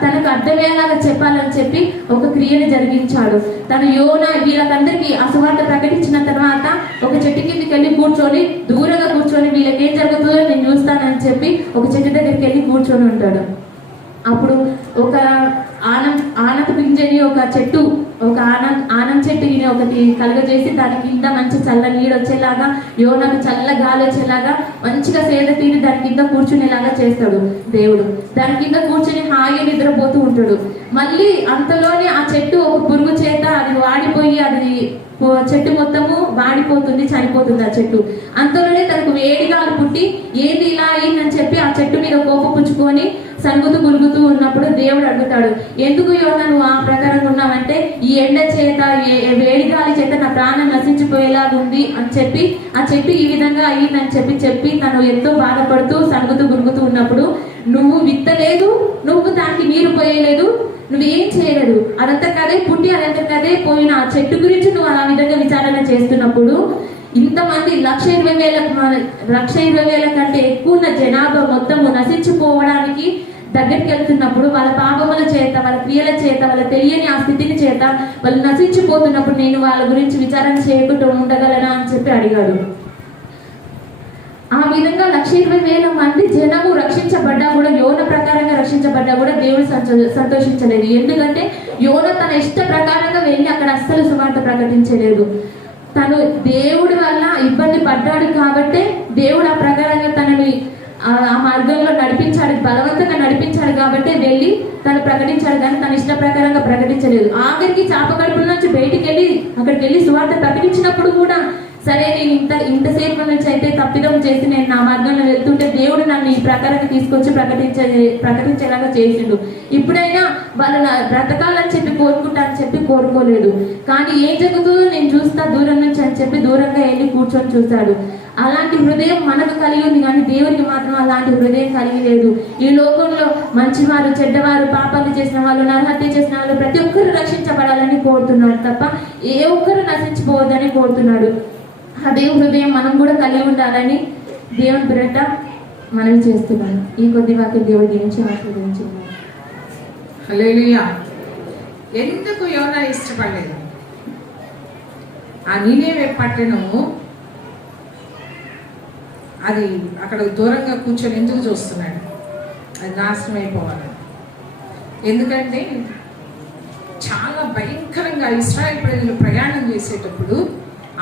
తనకు అర్థమయ్యేలాగా చెప్పాలని చెప్పి ఒక క్రియను జరిగించాడు. తను యోనా వీళ్ళకందరికీ అసువార్త ప్రకటించిన తర్వాత ఒక చెట్టు కిందకి వెళ్ళి కూర్చొని దూరంగా కూర్చొని వీళ్ళకి ఏం జరుగుతుందో నేను చూస్తానని చెప్పి ఒక చెట్టు దగ్గరికి వెళ్ళి కూర్చొని ఉంటాడు. అప్పుడు ఒక ఆనక పింజని ఒక చెట్టు, ఒక ఆనం చెట్టు ఒకటి కలగజేసి దాని కింద మంచి చల్ల నీడ వచ్చేలాగా, యోనాకు చల్ల గాలి వచ్చేలాగా మంచిగా సేద తీరి దాని కింద కూర్చునేలాగా చేస్తాడు దేవుడు. దాని కింద కూర్చుని హాయిగా నిద్రపోతూ ఉంటాడు. మళ్ళీ అంతలోనే ఆ చెట్టు ఒక పురుగు చేత అది వాడిపోయి అది చెట్టు మొత్తము వాడిపోతుంది, చనిపోతుంది ఆ చెట్టు. అంతలోనే తనకు వేడిగా పుట్టి ఏది ఇలా అయిందని చెప్పి ఆ చెట్టు మీద కోపం పుచ్చుకొని సంగుతూ గురుగుతూ ఉన్నప్పుడు దేవుడు అడుగుతాడు, ఎందుకు యోనా నువ్వు ఆ ప్రకారంగా ఉన్నావంటే ఈ ఎండ చేత వేడి గాలి చేత నా ప్రాణం నశించిపోయేలాగా ఉంది అని చెప్పి ఆ చెట్టు ఈ విధంగా అయ్యిందని చెప్పి తను ఎంతో బాధపడుతూ సంగుతూ గురుగుతూ ఉన్నప్పుడు నువ్వు విత్తలేదు, నువ్వు దానికి నీరు పోయలేదు, నువ్వేం చేయలేదు, అదంతా కదే పుట్టి అదంతా కదే పోయిన ఆ చెట్టు గురించి నువ్వు ఆ విధంగా విచారణ చేస్తున్నప్పుడు ఇంతమంది 1,20,000 కంటే ఎక్కువ ఉన్న జనాభా మొత్తము నశించిపోవడానికి దగ్గరికి వెళ్తున్నప్పుడు వాళ్ళ పాపముల చేత, వాళ్ళ క్రియల చేత, వాళ్ళ తెలియని ఆ స్థితిని చేత వాళ్ళు నశించిపోతున్నప్పుడు నేను వాళ్ళ గురించి విచారణ చేయకుండా ఉండగలనా అని చెప్పి అడిగాడు. ఆ విధంగా 1,20,000 మంది జనము రక్షించబడ్డా కూడా, యోన ప్రకారంగా రక్షించబడ్డా కూడా దేవుడు సంతోషించలేదు. ఎందుకంటే యోన తన ఇష్ట ప్రకారంగా వెళ్ళి అక్కడ అస్సలు సువార్త ప్రకటించలేదు. తను దేవుడి వల్ల ఇబ్బంది పడ్డాడు కాబట్టి దేవుడు ఆ ప్రకారంగా తనని ఆ మార్గంలో నడిపించాడు, బలవంతంగా నడిపించాడు కాబట్టి వెళ్ళి తను ప్రకటించాడు, కానీ తన ఇష్ట ప్రకారంగా ప్రకటించలేదు. ఆఖరికి చాప కడుపుల నుంచి బయటికి వెళ్ళి అక్కడికి వెళ్ళి సువార్త ప్రకటించినప్పుడు కూడా సరే నేను ఇంతసేపు నుంచి అయితే తప్పిదం చేసి నేను నా మార్గంలో వెళ్తుంటే దేవుడు నన్ను ఈ ప్రకారంగా తీసుకొచ్చి ప్రకటించేలాగా చేసిండు. ఇప్పుడైనా వాళ్ళు బ్రతకాలని చెప్పి కోరుకుంటా అని చెప్పి కోరుకోలేదు. కానీ ఏం జరుగుతుందో నేను చూస్తా దూరం నుంచి అని చెప్పి దూరంగా వెళ్ళి కూర్చొని చూశాడు. అలాంటి హృదయం మనకు కలిగి ఉంది, కానీ దేవునికి మాత్రం అలాంటి హృదయం కలిగి లేదు. ఈ లోకంలో మంచివారు, చెడ్డవారు, పాపాలు చేసిన వాళ్ళు, నరహత్య చేసిన వాళ్ళు ప్రతి ఒక్కరు రక్షించబడాలని కోరుతున్నాడు తప్ప ఏ ఒక్కరు నశించిపోవద్దని కోరుతున్నాడు. అదే హృదయం మనం కూడా కలిగి ఉండాలని దేవుని బిడ్డ మనం చేస్తున్నాను. ఈ కొద్ది వాక్యం దేవుడు దీవించి ఆశీర్వదించున్నాను. హల్లెలూయా. ఎందుకు యోనా ఇష్టపడలేదు? ఆ నినివే పట్టణము అది అక్కడ దూరంగా కూర్చొని ఎందుకు చూస్తున్నాడు? అది నాశనం అయిపోవాలి. ఎందుకంటే చాలా భయంకరంగా ఇశ్రాయేలు ప్రజలు ప్రయాణం చేసేటప్పుడు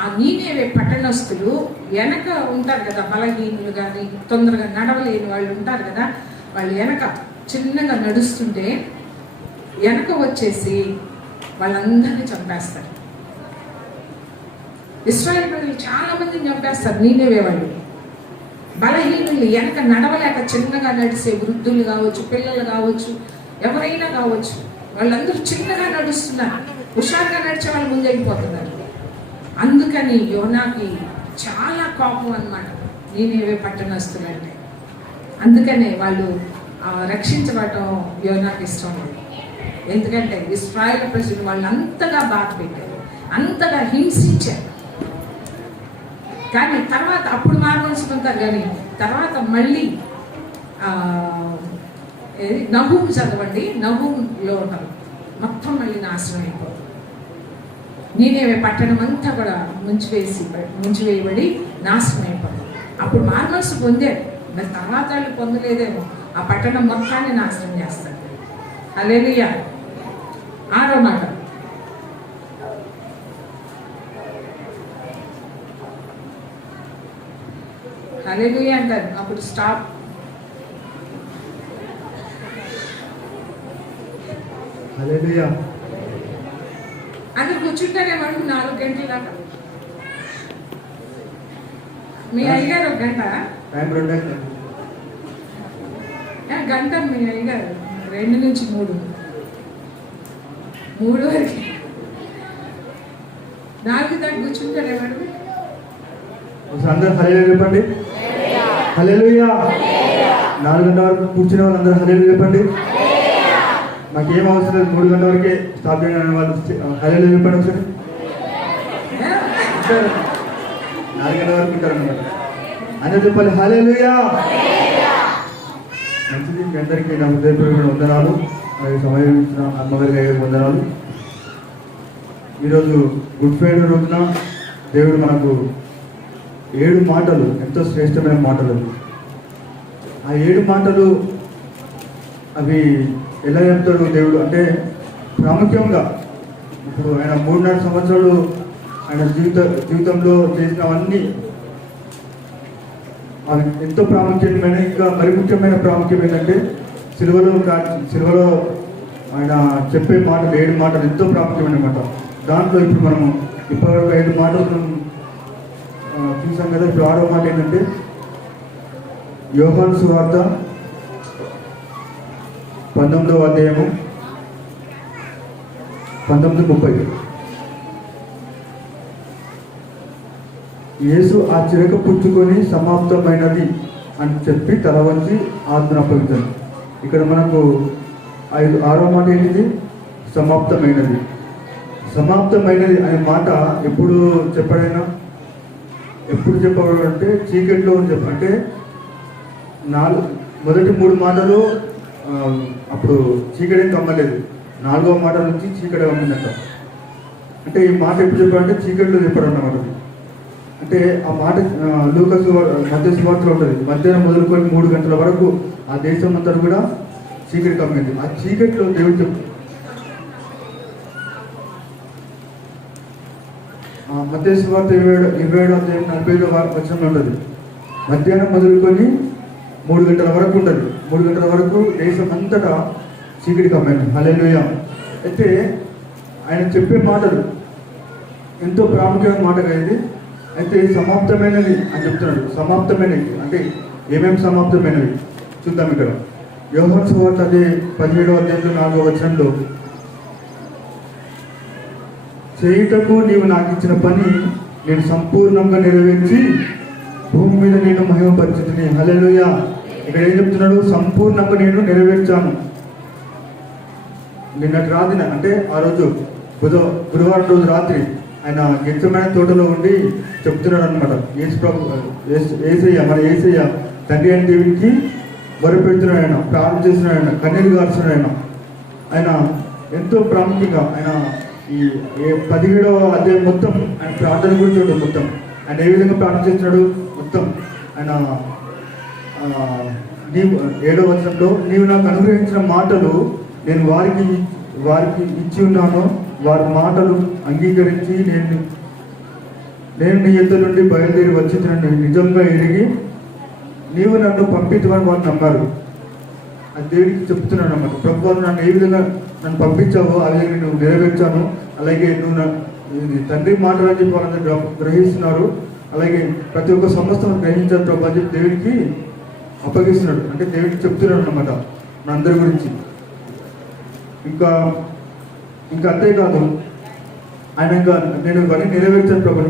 ఆ నీనేవే పట్టణస్తులు వెనక ఉంటారు కదా, బలహీనులు కానీ తొందరగా నడవలేని వాళ్ళు ఉంటారు కదా, వాళ్ళు వెనక చిన్నగా నడుస్తుంటే వెనక వచ్చేసి వాళ్ళందరినీ చంపేస్తారు. ఇశ్రాయేలు ప్రజలు చాలా మందిని చంపేస్తారు నీనేవే వాళ్ళు. బలహీనులు వెనక నడవలేక చిన్నగా నడిసే వృద్ధులు కావచ్చు, పిల్లలు కావచ్చు, ఎవరైనా కావచ్చు, వాళ్ళందరూ చిన్నగా నడుస్తున్నారు, హుషారుగా నడిచే వాళ్ళు ముందెళ్ళిపోతున్నారు. అందుకని యోనాకి చాలా కోపం అన్నమాట నీనేవే పట్టణస్తులంటే. అందుకనే వాళ్ళు రక్షించబడటం యోనాకి ఇష్టం లేదు. ఎందుకంటే ఇశ్రాయేలు ప్రజలు వాళ్ళు అంతగా బాధ పెట్టారు, అంతగా హింసించారు. కానీ తర్వాత అప్పుడు మారుమనుకుంటారు, కానీ తర్వాత మళ్ళీ నహూము చదవండి, నహూములో ఉంటారు, మొత్తం మళ్ళీ నాశనం అయిపోతుంది. నీనేవే పట్టణం అంతా కూడా ముంచివేయబడి నాశనం అయిపోతుంది. అప్పుడు మారుమనసు పొందారు, మరి తర్వాత వాళ్ళు పొందలేదేమో, ఆ పట్టణం మొత్తాన్ని నాశనం చేస్తారు. హల్లెలూయా. 6వ మాట, హల్లెలూయా అంటారు. అప్పుడు స్టాప్. హల్లెలూయా. అందరు కూర్చుంటారేమో 4 గంటల దాకా. మీ అయ్యగారు 1 గంట, టైం 2 గంటలు. గంట మీ అయ్యగారు 2 నుంచి 3 వరకు 4 దాకా కూర్చుంటారేమో. అందరూ హల్లెలూయా చెప్పండి. హల్లెలూయా. 4 గంటల వరకు కూర్చునే వాళ్ళు అందరూ హల్లెలూయా చెప్పండి. మాకేం అవసరం లేదు, 3 గంటల వరకే స్టాప్ చేయడం వాళ్ళు హల్లెలూయా చెప్పండి ఒకసారి. 4 గంటల వరకు ఉంటారు అన్నమాట. అందరూ చెప్పాలి హల్లెలూయా. మంచిది. మీ అందరికీ నా హృదయపూర్వక వందనాలు, సమయం ఇచ్చిన అమ్మగారి గారికి వందనాలు. ఈరోజు గుడ్ ఫ్రైడే రోజున దేవుడు మనకు 7 మాటలు, ఎంతో శ్రేష్టమైన మాటలు. ఆ 7 మాటలు అవి ఎలా చెప్తాడు దేవుడు అంటే, ప్రాముఖ్యంగా ఇప్పుడు ఆయన 3.5 సంవత్సరాలు ఆయన జీవితంలో చేసినవన్నీ అవి ఎంతో ప్రాముఖ్యమైన, ఇంకా మరి ముఖ్యమైన ప్రాముఖ్యం ఏంటంటే సిలువలో ఆయన చెప్పే మాటలు 7 మాటలు ఎంతో ప్రాముఖ్యమైన మాట. దాంట్లో ఇప్పుడు మనము ఇప్పటివరకు 5 మాటలు చూసాం కదా. ఇప్పుడు 6వ మాట ఏంటంటే యోహాను సువార్త 19వ అధ్యాయము 19:30. యేసు ఆ చిరక పుచ్చుకొని సమాప్తమైనది అని చెప్పి తల వంచి ఆత్మను అప్పగించాడు. ఇక్కడ మనకు 6వ మాట ఏంటిది? సమాప్తమైనది. సమాప్తమైనది అనే మాట ఎప్పుడు చెప్పబడు అంటే చీకటిలో అంటే మొదటి 3 మాటలు అప్పుడు చీకటి కమ్మలేదు, 4వ మాట నుంచి చీకటి కమ్మిందంట. అంటే ఈ మాట ఎప్పుడు చెప్పారంటే చీకటిలో చెప్పాడు అన్నమాట. అంటే ఆ మాట లూకాసు మధ్య సువార్తలో ఉంటుంది. మధ్యాహ్నం మొదలుకొని 3 గంటల వరకు ఆ దేశం అంతా కూడా చీకటి కమ్మింది. ఆ చీకటిలో దేవుడు మధ్య సువార్త 27వ అధ్యాయం 45వ వచనంలో ఉంటుంది. మధ్యాహ్నం మొదలుకొని 3 గంటల వరకు ఉంటుంది. 3 గంటల వరకు దేశం అంతటా చీకటి కమ్మింది. హల్లెలూయా. అయితే ఆయన చెప్పే మాటలు ఎంతో ప్రాముఖ్యమైన మాట ఇది. అయితే సమాప్తమైనది అని చెప్తున్నాడు. సమాప్తమైనవి అంటే ఏమేమి సమాప్తమైనవి చూద్దాం. ఇక్కడ యోహాను సువార్త అదే 17వ అధ్యాయంలో 4వ వచనంలో, చేయుటకు నీవు నాకు ఇచ్చిన పని నేను సంపూర్ణంగా నెరవేర్చి భూమి మీద నేను మహిమపరిచితిని. హల్లెలూయా. ఇక్కడ ఏం చెప్తున్నాడు? సంపూర్ణంగా నేను నెరవేర్చాను. నిన్నటి రాత్రి అంటే ఆ రోజు గురువారం రోజు రాత్రి ఆయన గెచ్చమైన తోటలో ఉండి చెప్తున్నాడు అనమాట. ఏసయ్య తండ్రి అయిన దేవునికి మొరపెడుతున్నాడు, ఆయన ప్రార్థన చేస్తున్నాడు, ఆయన కన్నీరు గారుస్తున్నాడు. ఆయన ఎంతో ప్రాముఖ్యంగా ఆయన ఈ 17వ అధ్యాయం మొత్తం ఆయన ప్రార్థన గురించి ఉంటుంది. మొత్తం ఆయన ఏ విధంగా ప్రార్థన చేస్తున్నాడు మొత్తం ఆయన 7వ వచనంలో, నీవు నాకు అనుగ్రహించిన మాటలు నేను వారికి ఇచ్చి ఉన్నాను, వారి మాటలు అంగీకరించి నేను నీ యొద్ద నుండి బయలుదేరి వచ్చి నిజంగా ఎరిగి నీవు నన్ను పంపించమని వారు నమ్మారు. అది దేవుడికి చెప్తున్నాను అన్నమాట. ప్రభువు నన్ను ఏ విధంగా నన్ను పంపించావో ఆ విధంగా నువ్వు నెరవేర్చాను. అలాగే నువ్వు తండ్రి మాటలు అని చెప్పి వాళ్ళందరూ గ్రహిస్తున్నారు. అలాగే ప్రతి ఒక్క సంస్థను గ్రహించారు ప్రభు అని చెప్పి దేవుడికి అప్పగిస్తున్నాడు. అంటే దేవుడికి చెప్తున్నాడు అన్నమాట నా అందరి గురించి. ఇంకా ఇంకా అంతేకాదు ఆయన ఇంకా నేను ఇవన్నీ నెరవేర్చాను ప్రభు,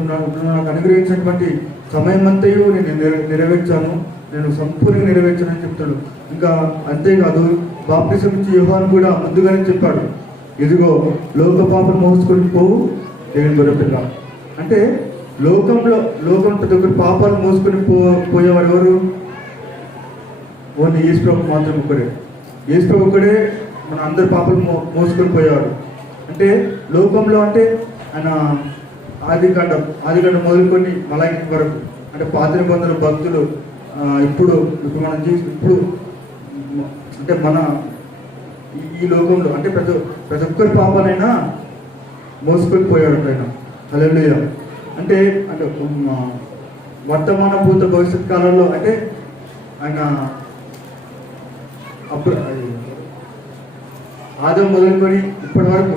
నాకు అనుగ్రహించినటువంటి సమయం అంతయు నేను నెరవేర్చాను, నేను సంపూర్ణంగా నెరవేర్చానని చెప్తాడు. ఇంకా అంతేకాదు బాప్తిసం ఇచ్చి యోహాను కూడా ముందుగానే చెప్పాడు, ఇదిగో లోక పాపం మోసుకొని పోవు దేవుని గొర్రెపిల్ల. అంటే లోకం ప్రతి ఒక్కరి పాపాలు మోసుకొని పోయేవారు ఎవరు? ఓన్లీ యేసు ప్రభు మాత్రం ఒక్కడే. యేసు ప్రభు ఒక్కడే మన అందరి పాపాలు మోసుకొని పోయేవాడు. అంటే లోకంలో అంటే ఆయన ఆదికాండం మొదలుకొని మలాయికి వరకు, అంటే పాత నిబంధనల భక్తులు ఇప్పుడు మనం ఇప్పుడు అంటే మన ఈ లోకంలో అంటే ప్రతి ఒక్కరి పాపాలైనా మోసుకొని పోయాడు ఆయన. హల్లెలూయా. అంటే అంటే వర్తమాన భూత భవిష్యత్ కాలంలో అంటే ఆయన అప్పుడు ఆదం మొదలుకొని ఇప్పటి వరకు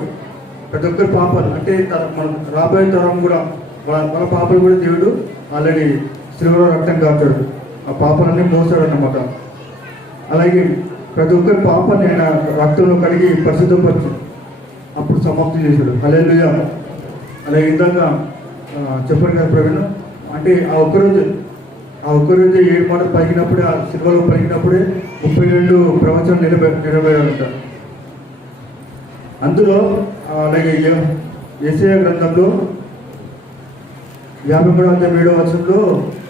ప్రతి ఒక్కరి పాపాలు అంటే మన రాబోయే తరం కూడా మన పాపాలు కూడా దేవుడు ఆల్రెడీ సిల్వలో రక్తం కాచాడు, ఆ పాపాలన్నీ మోసాడు అన్నమాట. అలాగే ప్రతి ఒక్కరి పాపాన్ని ఆయన రక్తంలో కడిగి పరిశుద్ధపరిచి అప్పుడు సమాప్తి చేశాడు. హల్లెలూయా. అలాగే ఇందాక చెప్పాను కదా ప్రవీణ్, అంటే ఆ ఒక్కరోజు 7 మాటలు పలికినప్పుడే, ఆ సిల్వలో పలికినప్పుడే 32 ప్రవచనం నెరవేరాలంట. అందులో అలాగే యెషయా గ్రంథంలో 53:7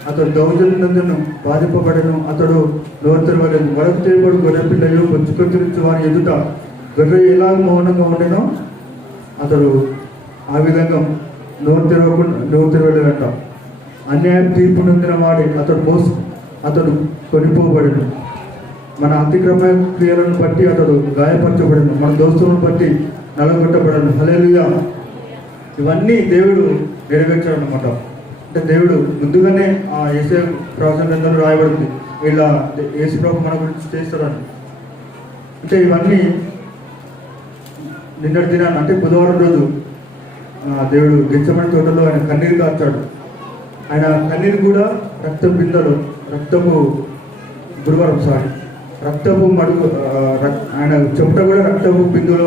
అతడు దౌర్జన్యందును బాధింపబడను, అతడు నోరు తెరవలేదు, వరకు చేయబడు గొర్రెపిల్లయు బొచ్చుకొచ్చి వారి ఎదుట గొర్రె ఎలా మౌనంగా ఉండేనో అతడు ఆ విధంగా నోరు తెరవలేదంట. అన్యాయం తీర్పు నొందిన వాడి అతడు కొనిపోబడను, మన అతిక్రమ క్రియలను బట్టి అతడు గాయపరచబడను, మన దోస్తులను బట్టి నలగొట్టబడను. హల్లెలూయా. ఇవన్నీ దేవుడు నెరవేర్చాడు అన్నమాట. అంటే దేవుడు ముందుగానే ఆ యెషయా ప్రవచన గ్రంథంలో రాయబడింది, ఇలా యేసు ప్రభు మన గురించి చేస్తాడని. అంటే ఇవన్నీ నిన్నటి దినాన్ని అంటే బుధవారం రోజు దేవుడు గెత్సేమనే తోటలో ఆయన కన్నీరు కార్చాడు. ఆయన కన్నీరు కూడా రక్తపు గురువారం రక్తపు మడుగు ఆయన చెమట కూడా రక్తపు బిందువులో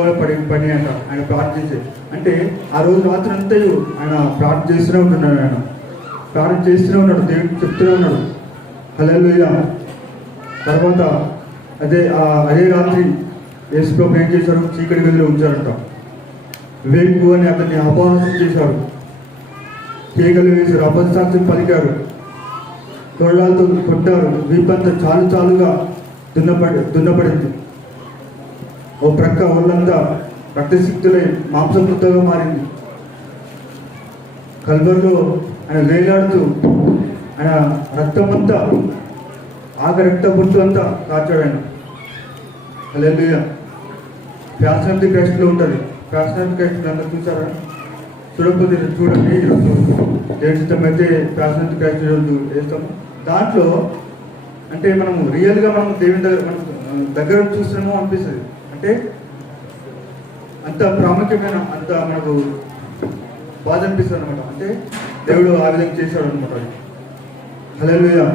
పని అంట. ఆయన ప్రార్థించే అంటే ఆ రోజు రాత్రి అంతయు ఆయన ప్రార్థన చేస్తూనే ఉంటున్నాడు. ఆయన ప్రార్థన చేస్తూనే ఉన్నాడు, దేవుడికి చెప్తూనే ఉన్నాడు. హల్లెలూయా. తర్వాత అదే రాత్రి యేసు ప్రభు ఏం చేశారు? చీకటి గదిలో ఉంచారంట. వివేకు అని అతన్ని అపహాసం చేశారు, కేకలు వేశారు, అబద్ధసాక్ష్యం పలికారు, తొడలతో కొట్టారు, వీపంతా చాలుగా దున్నపడింది. ఓ ప్రక్క ఒళ్ళంతా రక్తసిక్తులై మాంసముద్దగా మారింది. కల్వరిలో ఆయన వేలాడుతూ ఆయన రక్తమంతా రక్త బొట్టు అంతా కార్చాడు ఆయన. హల్లెలూయా. ప్యాషన్ ఆఫ్ ది క్రైస్ట్లో ఉంటుంది. ప్యాషన్ ఆఫ్ ది క్రైస్ట్ అందరూ చూసారా? చూడకపోతే చూడండి, ఈరోజు దేశం అయితే ప్యాషన్ ఆఫ్ ది క్రైస్ట్ ఈరోజు వేస్తాము. దాంట్లో అంటే మనము రియల్గా మనం దేవుని దగ్గర చూస్తున్నామో అనిపిస్తుంది. అంటే అంత ప్రాముఖ్యమైన అంత మనకు బాధ అనిపిస్తుంది అనమాట. అంటే దేవుడు ఆ విధంగా చేశాడు అనమాట. హల్లెలూయా.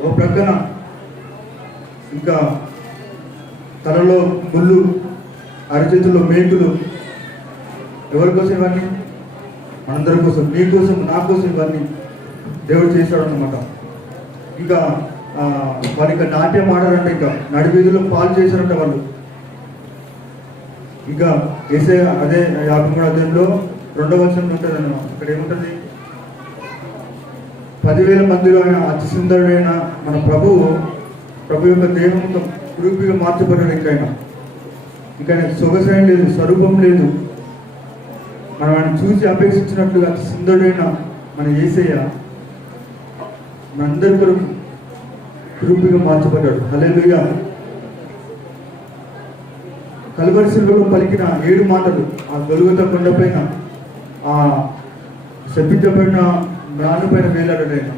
ఓ ప్రక్కన ఇంకా తలలో ముళ్ళు, అరచేతుల్లో మేకులు. ఎవరి కోసం ఇవన్నీ? మనందరి కోసం, నీ కోసం, నా కోసం ఇవన్నీ దేవుడు చేశాడు అన్నమాట. ఇంకా వారి ఇంకా నాట్యం ఆడారంట, ఇంకా నడివీధిలో పాలు చేశారంట వాళ్ళు. ఇంకా యెషయా అదే 53వ అధ్యాయంలో 2వ వచనం ఉంటుంది అన్నమాట. ఇక్కడ ఏముంటుంది? 10,000 మందిలో ఆయన అతి సుందరుడైన మన ప్రభు యొక్క దేహంతో రూపిగా మార్చబడ్డాడు. ఇంకా ఆయన సొగసైన లేదు, స్వరూపం లేదు. మనం ఆయన చూసి అపేక్షించినట్లుగా అతి సుందరుడైన మన యేసయ్య మనందరి కొరకు రూపిగా మార్చబడ్డాడు. హల్లెలూయా. కల్వరి శిలువలో పలికిన 7 మాటలు ఆ గొల్గొతా కొండపైన ఆ శపించబడిన మ్రానుపైన వేలాడాడు ఆయన.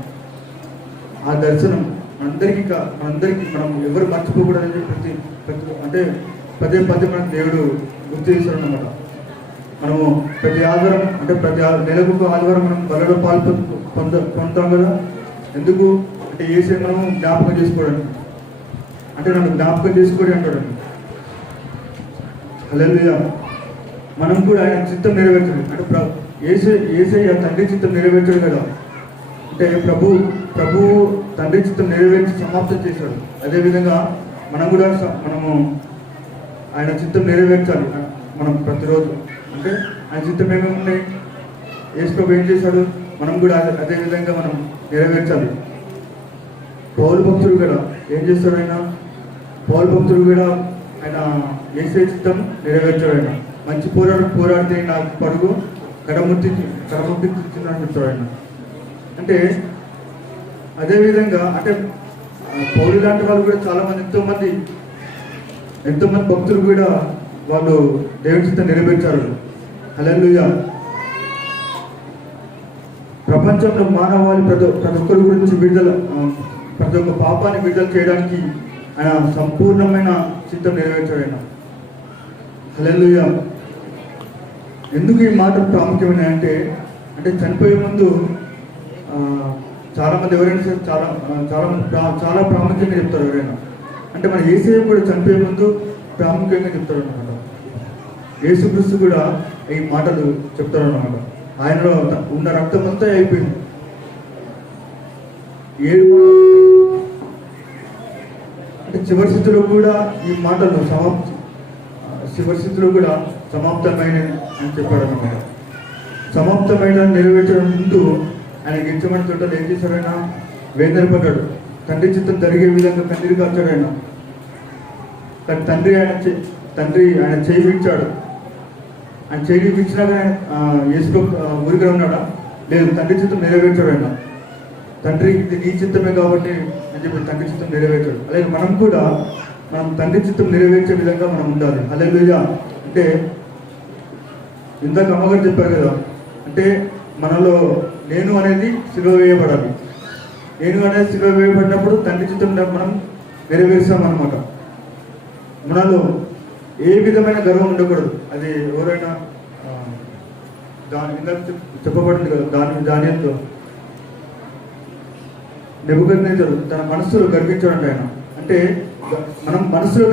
ఆ దర్శనం మనందరికీ మనం ఎవరు మర్చిపోకూడదని అంటే పదే మనకు దేవుడు గుర్తు చేశాడు అన్నమాట. మనము ప్రతి ఆదివారం అంటే నెలకు ఆదివారం మనం బలలో పాలు పొందుతాం కదా. ఎందుకు అంటే యేసే మనము జ్ఞాపకం చేసుకోవడానికి, అంటే నన్ను జ్ఞాపకం చేసుకోవడం అంటాడు. హల్లెలూయా. మనం కూడా ఆయన చిత్తం నెరవేర్చాలి. అంటే యేసయ్య తండ్రి చిత్తం నెరవేర్చాడు కదా. అంటే ప్రభు తండ్రి చిత్తం నెరవేర్చి సమాప్తం చేశాడు. అదేవిధంగా మనం కూడా మనము ఆయన చిత్తం నెరవేర్చాలి. మనం ప్రతిరోజు అంటే ఆయన చిత్తం ఏమేమి ఉన్నాయి, యేసు ప్రభు ఏం చేశాడు, మనం కూడా అదే విధంగా మనం నెరవేర్చాలి. పౌలు భక్తుడు కూడా ఏం చేస్తాడు, పౌలు భక్తుడు కూడా ఆయన యేసయ్య చిత్తం నెరవేర్చాడు. ఆయన మంచి పోరాడితే నా పరుగు కడముట్టించిందని చెప్తాడు ఆయన. అంటే అదేవిధంగా అంటే పౌలు లాంటి వాళ్ళు కూడా చాలామంది ఎంతోమంది భక్తులు కూడా వాళ్ళు దేవుని చిత్తం నెరవేర్చారు. హల్లెలూయా. ప్రపంచంలో మానవాళి ప్రతి ఒక్కరి గురించి ప్రతి ఒక్క పాపాన్ని విడుదల చేయడానికి ఆయన సంపూర్ణమైన చిత్తం నెరవేర్చాడు ఆయన. హల్లెలూయా. ఎందుకు ఈ మాట ప్రాముఖ్యమైన అంటే చనిపోయే ముందు చాలామంది ఎవరైనా సరే చాలా ప్రాముఖ్యంగా చెప్తారు ఎవరైనా. అంటే మన యేసయ్య కూడా చనిపోయే ముందు ప్రాముఖ్యంగా చెప్తారు అన్నమాట. యేసుక్రీస్తు కూడా ఈ మాటలు చెప్తారు అన్నమాట. ఆయనలో ఉన్న రక్తం అంతా అయిపోయింది. 7 అంటే చివరి స్థితిలో కూడా ఈ మాటలు సమాప్తమైన అని చెప్పాడు అన్నమాట. సమాప్తమైన నెరవేర్చడం ముందు ఆయన గెచ్చమని తోటలు ఏం చేశాడు, ఆయన వేదన పడ్డాడు. తండ్రి చిత్తం జరిగే విధంగా కన్నీరు కార్చాడు ఆయన. కానీ తండ్రి ఆయన చేయి విడిచాడు. ఆయన చేయి విడిచినాక యేసు ఊరిగా ఉన్నాడా? లేదు, తండ్రి చిత్తం నెరవేర్చాడు ఆయన. తండ్రి ఇది నీ చిత్తమే కాబట్టి అని చెప్పి తండ్రి చిత్తం నెరవేర్చాడు. అలాగే మనం కూడా తండ్రి చిత్తం నెరవేర్చే విధంగా మనం ఉండాలి. హల్లెలూయా. అంటే ఇందాక అమ్మగారు చెప్పారు కదా, అంటే మనలో నేను అనేది సిలువ వేయబడాలి. నేను అనేది సిలువ వేయబడినప్పుడు తండ్రి చిత్తం మనం నెరవేర్చాం అన్నమాట. మనలో ఏ విధమైన గర్వం ఉండకూడదు. అది ఎవరైనా ఇందాక చెప్పబడింది కదా, దానియంతో నెబుకద్నెజరు తన మనస్సులో గర్వించాడంట ఆయన. అంటే మనం మనస్సులో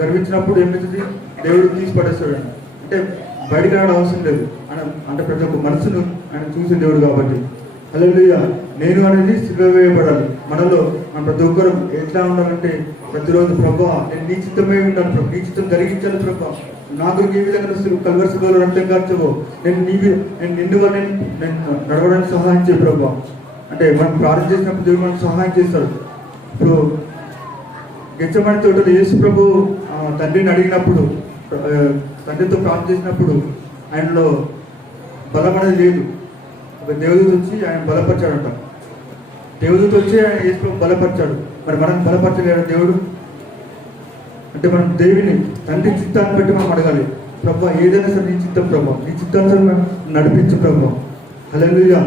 గర్వించినప్పుడు ఏమవుతుంది, దేవుడు తీసి పడేస్తాడు. అంటే బయటకు రావడం అవసరం లేదు. అంటే ప్రతి ఒక్క మనసును ఆయన చూసిన దేవుడు కాబట్టి. హల్లెలూయా. నేను అనేది సిలువ వేయబడాలి. మనలో మన ప్రతి ఒక్కరు ఎట్లా ఉండాలంటే ప్రతిరోజు ప్రభువా నేను నీ చిత్తమే ఉంటాను ప్రభు, నీ చిత్తం జరిగించాలి ప్రభు, నా గురించి ఏ విధంగా కల్వరి శిలువలో రక్తం కార్చవో నేను నిన్ను నేను నడవడానికి సహాయం చేయ ప్రభు. అంటే మనం ప్రార్థన చేసినప్పుడు దేవుడు మనకు సహాయం చేస్తాడు. ఇప్పుడు గెచ్చమని తోటలో యేసు ప్రభు తండ్రిని అడిగినప్పుడు, తండ్రితో ప్రార్థన చేసినప్పుడు ఆయనలో బలం అనేది లేదు. ఒక దేవదూత వచ్చి ఆయన బలపరిచాడంట. దేవదూత వచ్చి ఆయన యేసు ప్రభు బలపరిచాడు. మరి మనం బలపరచలేడు దేవుడు. అంటే మనం దేవుని తండ్రి చిత్తాన్ని పెట్టి మనం అడగాలి, ప్రభు ఏదైనా సరే నీ చిత్తం ప్రభు, నీ చిత్తాన్ని మనం నడిపించు ప్రభు. హల్లెలూయా.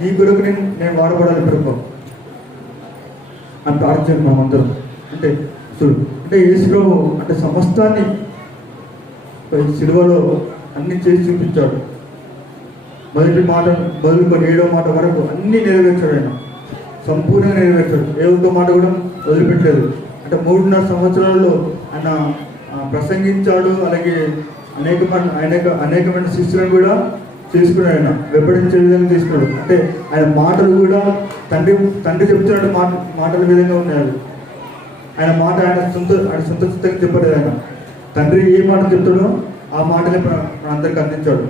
నీ కొరకు నేను వాడబడాలి ప్రభు అని ప్రార్థన మనం అందరం. అంటే యేసు ప్రభు అంటే సమస్తాన్ని సిలువలో అన్ని చేసి చూపించాడు. మొదటి మాట మొదలుకొని 7వ మాట వరకు అన్ని నెరవేర్చాడు ఆయన. సంపూర్ణంగా నెరవేర్చాడు. ఏ ఒక్క మాట కూడా వదిలిపెట్టలేదు. అంటే 3.5 సంవత్సరాల్లో ఆయన ప్రసంగించాడు. అలాగే అనేకమైన శిష్యులను కూడా తీసుకున్నాడు. ఆయన వెంబడించే విధంగా తీసుకున్నాడు. అంటే ఆయన మాటలు కూడా తండ్రి చెప్తున్నాడు మాటల విధంగా ఉన్నాయి. ఆయన మాట ఆయన సొంత చిత్తంగా చెప్పలేదు. ఆయన తండ్రి ఏ మాట చెప్తాడో ఆ మాటలే అందరికి అందించాడు.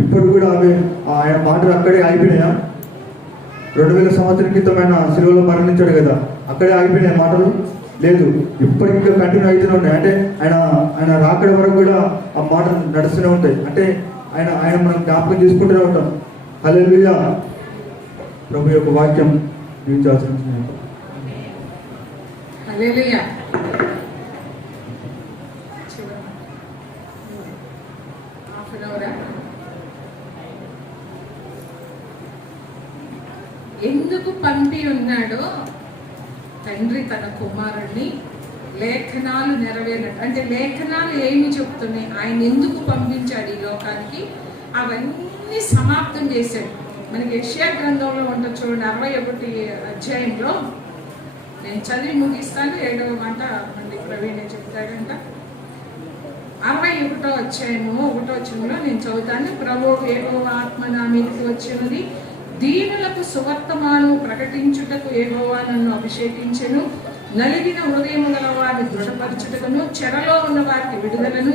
ఇప్పుడు కూడా ఆయన మాటలు అక్కడే ఆగిపోయినాయా? 2000 సంవత్సరాల క్రితం ఆయన సిలువలో మరణించాడు కదా, అక్కడే ఆగిపోయినాయి మాటలు? లేదు, ఇప్పటికీ కంటిన్యూ అవుతూనే ఉన్నాయి. అంటే ఆయన రాకడ వరకు కూడా ఆ మాటలు నడుస్తూనే ఉంటాయి. అంటే ఆయన మనం జ్ఞాపకం చేసుకుంటూనే ఉంటాం. హల్లెలూయా. ప్రభు యొక్క వాక్యం జీవించాల్సిన హల్లెలూయా. ఎందుకు పంపి ఉన్నాడో తండ్రి తన కుమారుణ్ణి లేఖనాలు నెరవేరినట్టు. అంటే లేఖనాలు ఏమి చెప్తున్నాయి, ఆయన ఎందుకు పంపించాడు ఈ లోకానికి, అవన్నీ సమాప్తం చేశాడు. మనకి యెషయా గ్రంథంలో ఉంటుంది చూడండి, 61 అధ్యాయంలో. నేను చదివి ముగిస్తాను. 7వ మాట మళ్ళీ ప్రవీణ్ చెప్తాడంట. 61వ అధ్యాయము 1వ వచనంలో నేను చదువుతాను. ప్రభువు యెహోవా ఆత్మ నా మీదకి వచ్చినది, దీనులకు సువర్తమానము ప్రకటించుటకు యెహోవా నన్ను అభిషేకించెను, నలిగిన హృదయము గల వారిని దృఢపరచుటకును, చెరలో ఉన్న వారికి విడుదలను,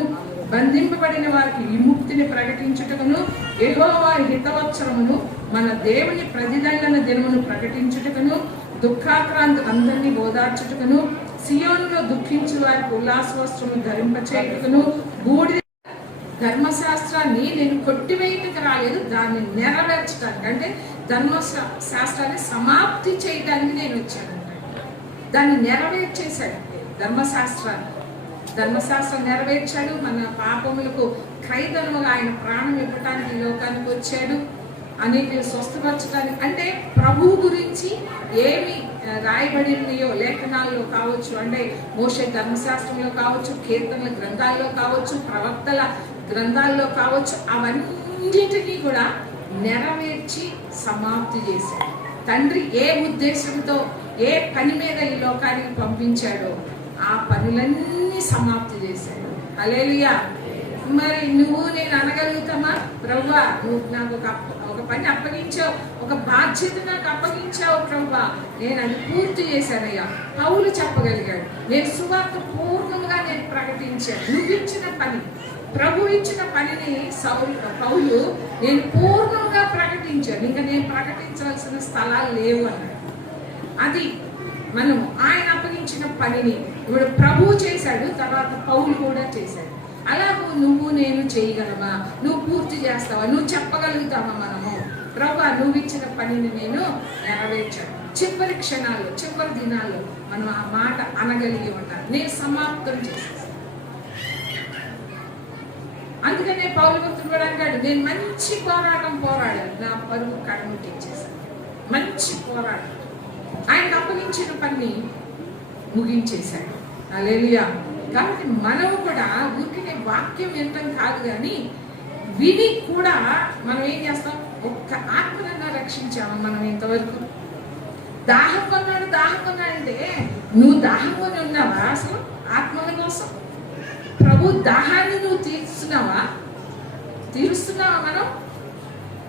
బంధింపబడిన వారికి విముక్తిని ప్రకటించుటకును, యెహోవా హితవత్సరమును మన దేవుని ప్రతిదండన దినమును ప్రకటించుటకును, దుఃఖాక్రాంతులందరినీ ఓదార్చుటకును, సియోనులో దుఃఖించు వారికి ఉల్లాస వస్త్రము ధరింపచేయుటకును, బూడిద ధర్మశాస్త్రాన్ని నేను కొట్టివేయటకు రాలేదు, దాన్ని నెరవేర్చడానికి, అంటే ధర్మశాస్త్రాన్ని సమాప్తి చేయడానికి నేను వచ్చానంట. దాన్ని నెరవేర్చేశాడు ధర్మశాస్త్రాన్ని. ధర్మశాస్త్రం నెరవేర్చాడు. మన పాపములకు క్రైదనముగా ఆయన ప్రాణం ఇవ్వటానికి ఈ లోకానికి వచ్చాడు, అనేక స్వస్థపరచడానికి. అంటే ప్రభువు గురించి ఏమి రాయబడినయో లేఖనాల్లో కావచ్చు, అంటే మోషే ధర్మశాస్త్రంలో కావచ్చు, కీర్తనల గ్రంథాల్లో కావచ్చు, ప్రవక్తల గ్రంథాల్లో కావచ్చు, అవన్నిటినీ కూడా నెరవేర్చి సమాప్తి చేశాడు. తండ్రి ఏ ఉద్దేశంతో ఏ పని మీద ఈ లోకానికి పంపించాడో ఆ పనులన్నీ సమాప్తి చేశాడు. హల్లెలూయా. మరి నువ్వు నేను అనగలుగుతామా? ప్రభువా, నువ్వు నాకు ఒక పని అప్పగించావు, ఒక బాధ్యత నాకు అప్పగించావు ప్రభువా, నేను అది పూర్తి చేశానయ్యా. పౌలు చెప్పగలిగాడు, నేను సువార్త పూర్ణంగా నేను ప్రకటించాను. నువ్వు ఇచ్చిన పని, ప్రభు ఇచ్చిన పనిని పౌలు నేను పూర్ణంగా ప్రకటించాను, ఇంకా నేను ప్రకటించాల్సిన స్థలాలు లేవు అన్నాడు. అది మనం ఆయన అప్పగించిన పనిని ఇప్పుడు ప్రభు చేశాడు, తర్వాత పౌలు కూడా చేశాడు. అలాగూ నువ్వు నేను చేయగలమా? నువ్వు పూర్తి చేస్తావా? నువ్వు చెప్పగలుగుతావా? మనము ప్రభువా, నువ్వు ఇచ్చిన పనిని నేను నెరవేర్చాను. చివరి క్షణాల్లో, చివరి దినాల్లో మనం ఆ మాట అనగలిగి ఉండాలి, నేను సమాప్తం చేసేసాను. అందుకనే పౌలు భక్తుడు కూడా అంటాడు, నేను మంచి పోరాటం పోరాడాను, నా పరుగు కడముట్టించేసాను. మంచి పోరాటం, ఆయనకు అప్పగించిన పని ముగించేశాడు. హల్లెలూయా. కాబట్టి మనము కూడా ఊరికే వాక్యం వినటం కాదు, కానీ విని కూడా మనం ఏం చేస్తాం? ఒక్క ఆత్మనన్నా రక్షించాము మనం ఇంతవరకు. దాహం కొన్నాడు అంటే నువ్వు దాహం కొని ఉన్నావా అసలు ఆత్మల కోసం? ప్రభు దాహాన్ని నువ్వు తీరుస్తున్నావా? మనం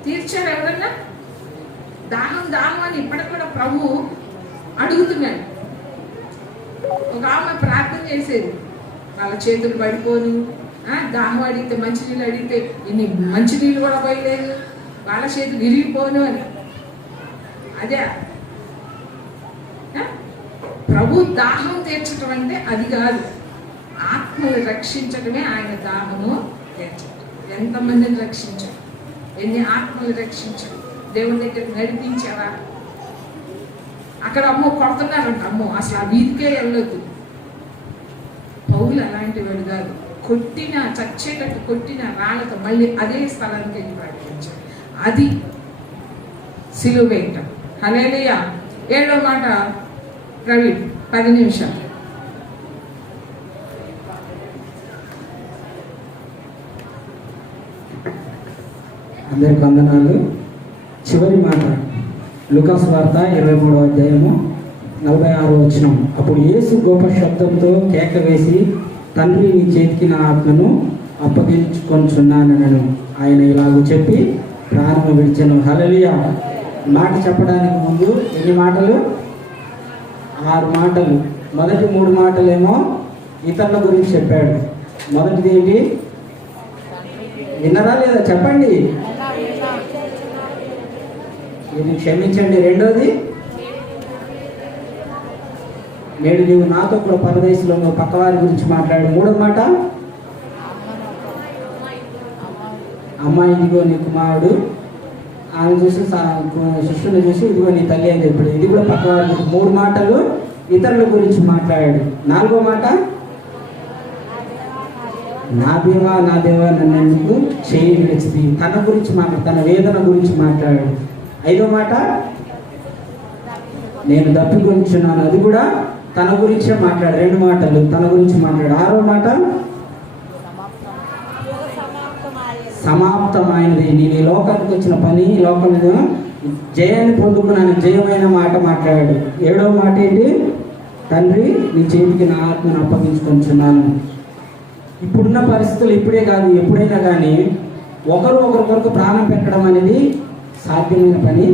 తీర్చారు ఎవరన్నా? దాహం అని ఇప్పటికి కూడా ప్రభు అడుగుతున్నాడు. ఒక ఆమె ప్రార్థన చేసేది, వాళ్ళ చేతులు పడిపోను, దాహం అడిగితే మంచినీళ్ళు అడిగితే ఇన్ని మంచినీళ్ళు కూడా పోయలేదు, వాళ్ళ చేతులు విరిగిపోను అని. అదే ప్రభు దాహం తీర్చడం అంటే అది కాదు, ఆత్మలు రక్షించడమే ఆయన దాహము తీర్చడం. ఎంతమందిని రక్షించాడు, ఎన్ని ఆత్మలు రక్షించాడు, దేవుని దగ్గరికి నడిపించావా? అక్కడ అమ్మో కొడుతున్నారంట, అమ్మో అసలు ఆ వీధికే వెళ్ళొద్దు. పౌలు అలాంటి వాడు కాదు, కొట్టిన చచ్చేటట్టు కొట్టిన రాళ్ళతో మళ్ళీ అదే స్థలానికి వెళ్ళి ప్రకటించాడు. అది సిలువ వేయటం. హల్లెలూయా. 7వ మాట ప్రవీణ్ 10 నిమిషాలు. అందరికి వందనాలు. చివరి మాట లూకాసు వార్త 23వ అధ్యాయము 46వ వచనం. అప్పుడు యేసు గొప్ప శబ్దంతో కేక వేసి, తండ్రి నీ చేతికి నా ఆత్మను అప్పగించుకొనుచున్నానను ఆయన ఇలాగ చెప్పి ప్రాణం విడిచెను. హల్లెలూయా. మాట చెప్పడానికి ముందు ఎన్ని మాటలు? 6 మాటలు. మొదటి 3 మాటలేమో ఇతరుల గురించి చెప్పాడు. మొదటిది ఏంటి? విన్నరా లేదా? చెప్పండి. ఇది క్షమించండి. రెండోది, నేడు నీవు నాతో కూడా పరదేశంలో పక్కవారి గురించి మాట్లాడు. 3వ మాట, అమ్మాయి ఇదిగో నీ కుమారుడు, ఆమె చూసి శిష్యుని చూసి ఇదిగో నీ తల్లి అని చెప్పాడు. ఇది కూడా పక్కవారి గురించి. 3 మాటలు ఇతరుల గురించి మాట్లాడాడు. 4వ మాట, నా దేవా నన్ను ఎందుకు చేయి విడిచింది, తన గురించి మాట్లాడు, తన వేదన గురించి మాట్లాడాడు. 5వ మాట, నేను దప్పికొంచున్నాను, అది కూడా తన గురించే మాట్లాడు. 2 మాటలు తన గురించి మాట్లాడు. 6వ మాట, సమాప్తమైనది, నేను ఈ లోకానికి వచ్చిన పని, ఈ లోకంలో జయాన్ని పొందుకున్నాను, జయమైన మాట మాట్లాడాడు. 7వ మాట ఏంటి? తండ్రి నీ చేతికి నా ఆత్మను అప్పగించుకుంటున్నాను. ఇప్పుడున్న పరిస్థితులు ఇప్పుడే కాదు ఎప్పుడైనా కానీ ఒకరు ఒకరి కొరకు ప్రాణం పెట్టడం అనేది సాధ్యమైన పని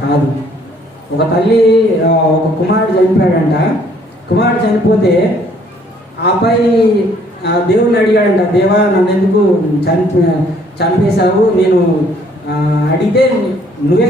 కాదు. ఒక తల్లి ఒక కుమారుడు చనిపోయాడంట. కుమారుడు చనిపోతే ఆ అబ్బాయి దేవుని అడిగాడంట, దేవా నన్ను ఎందుకు చంపేశావు, నేను అడిగితే నువ్వే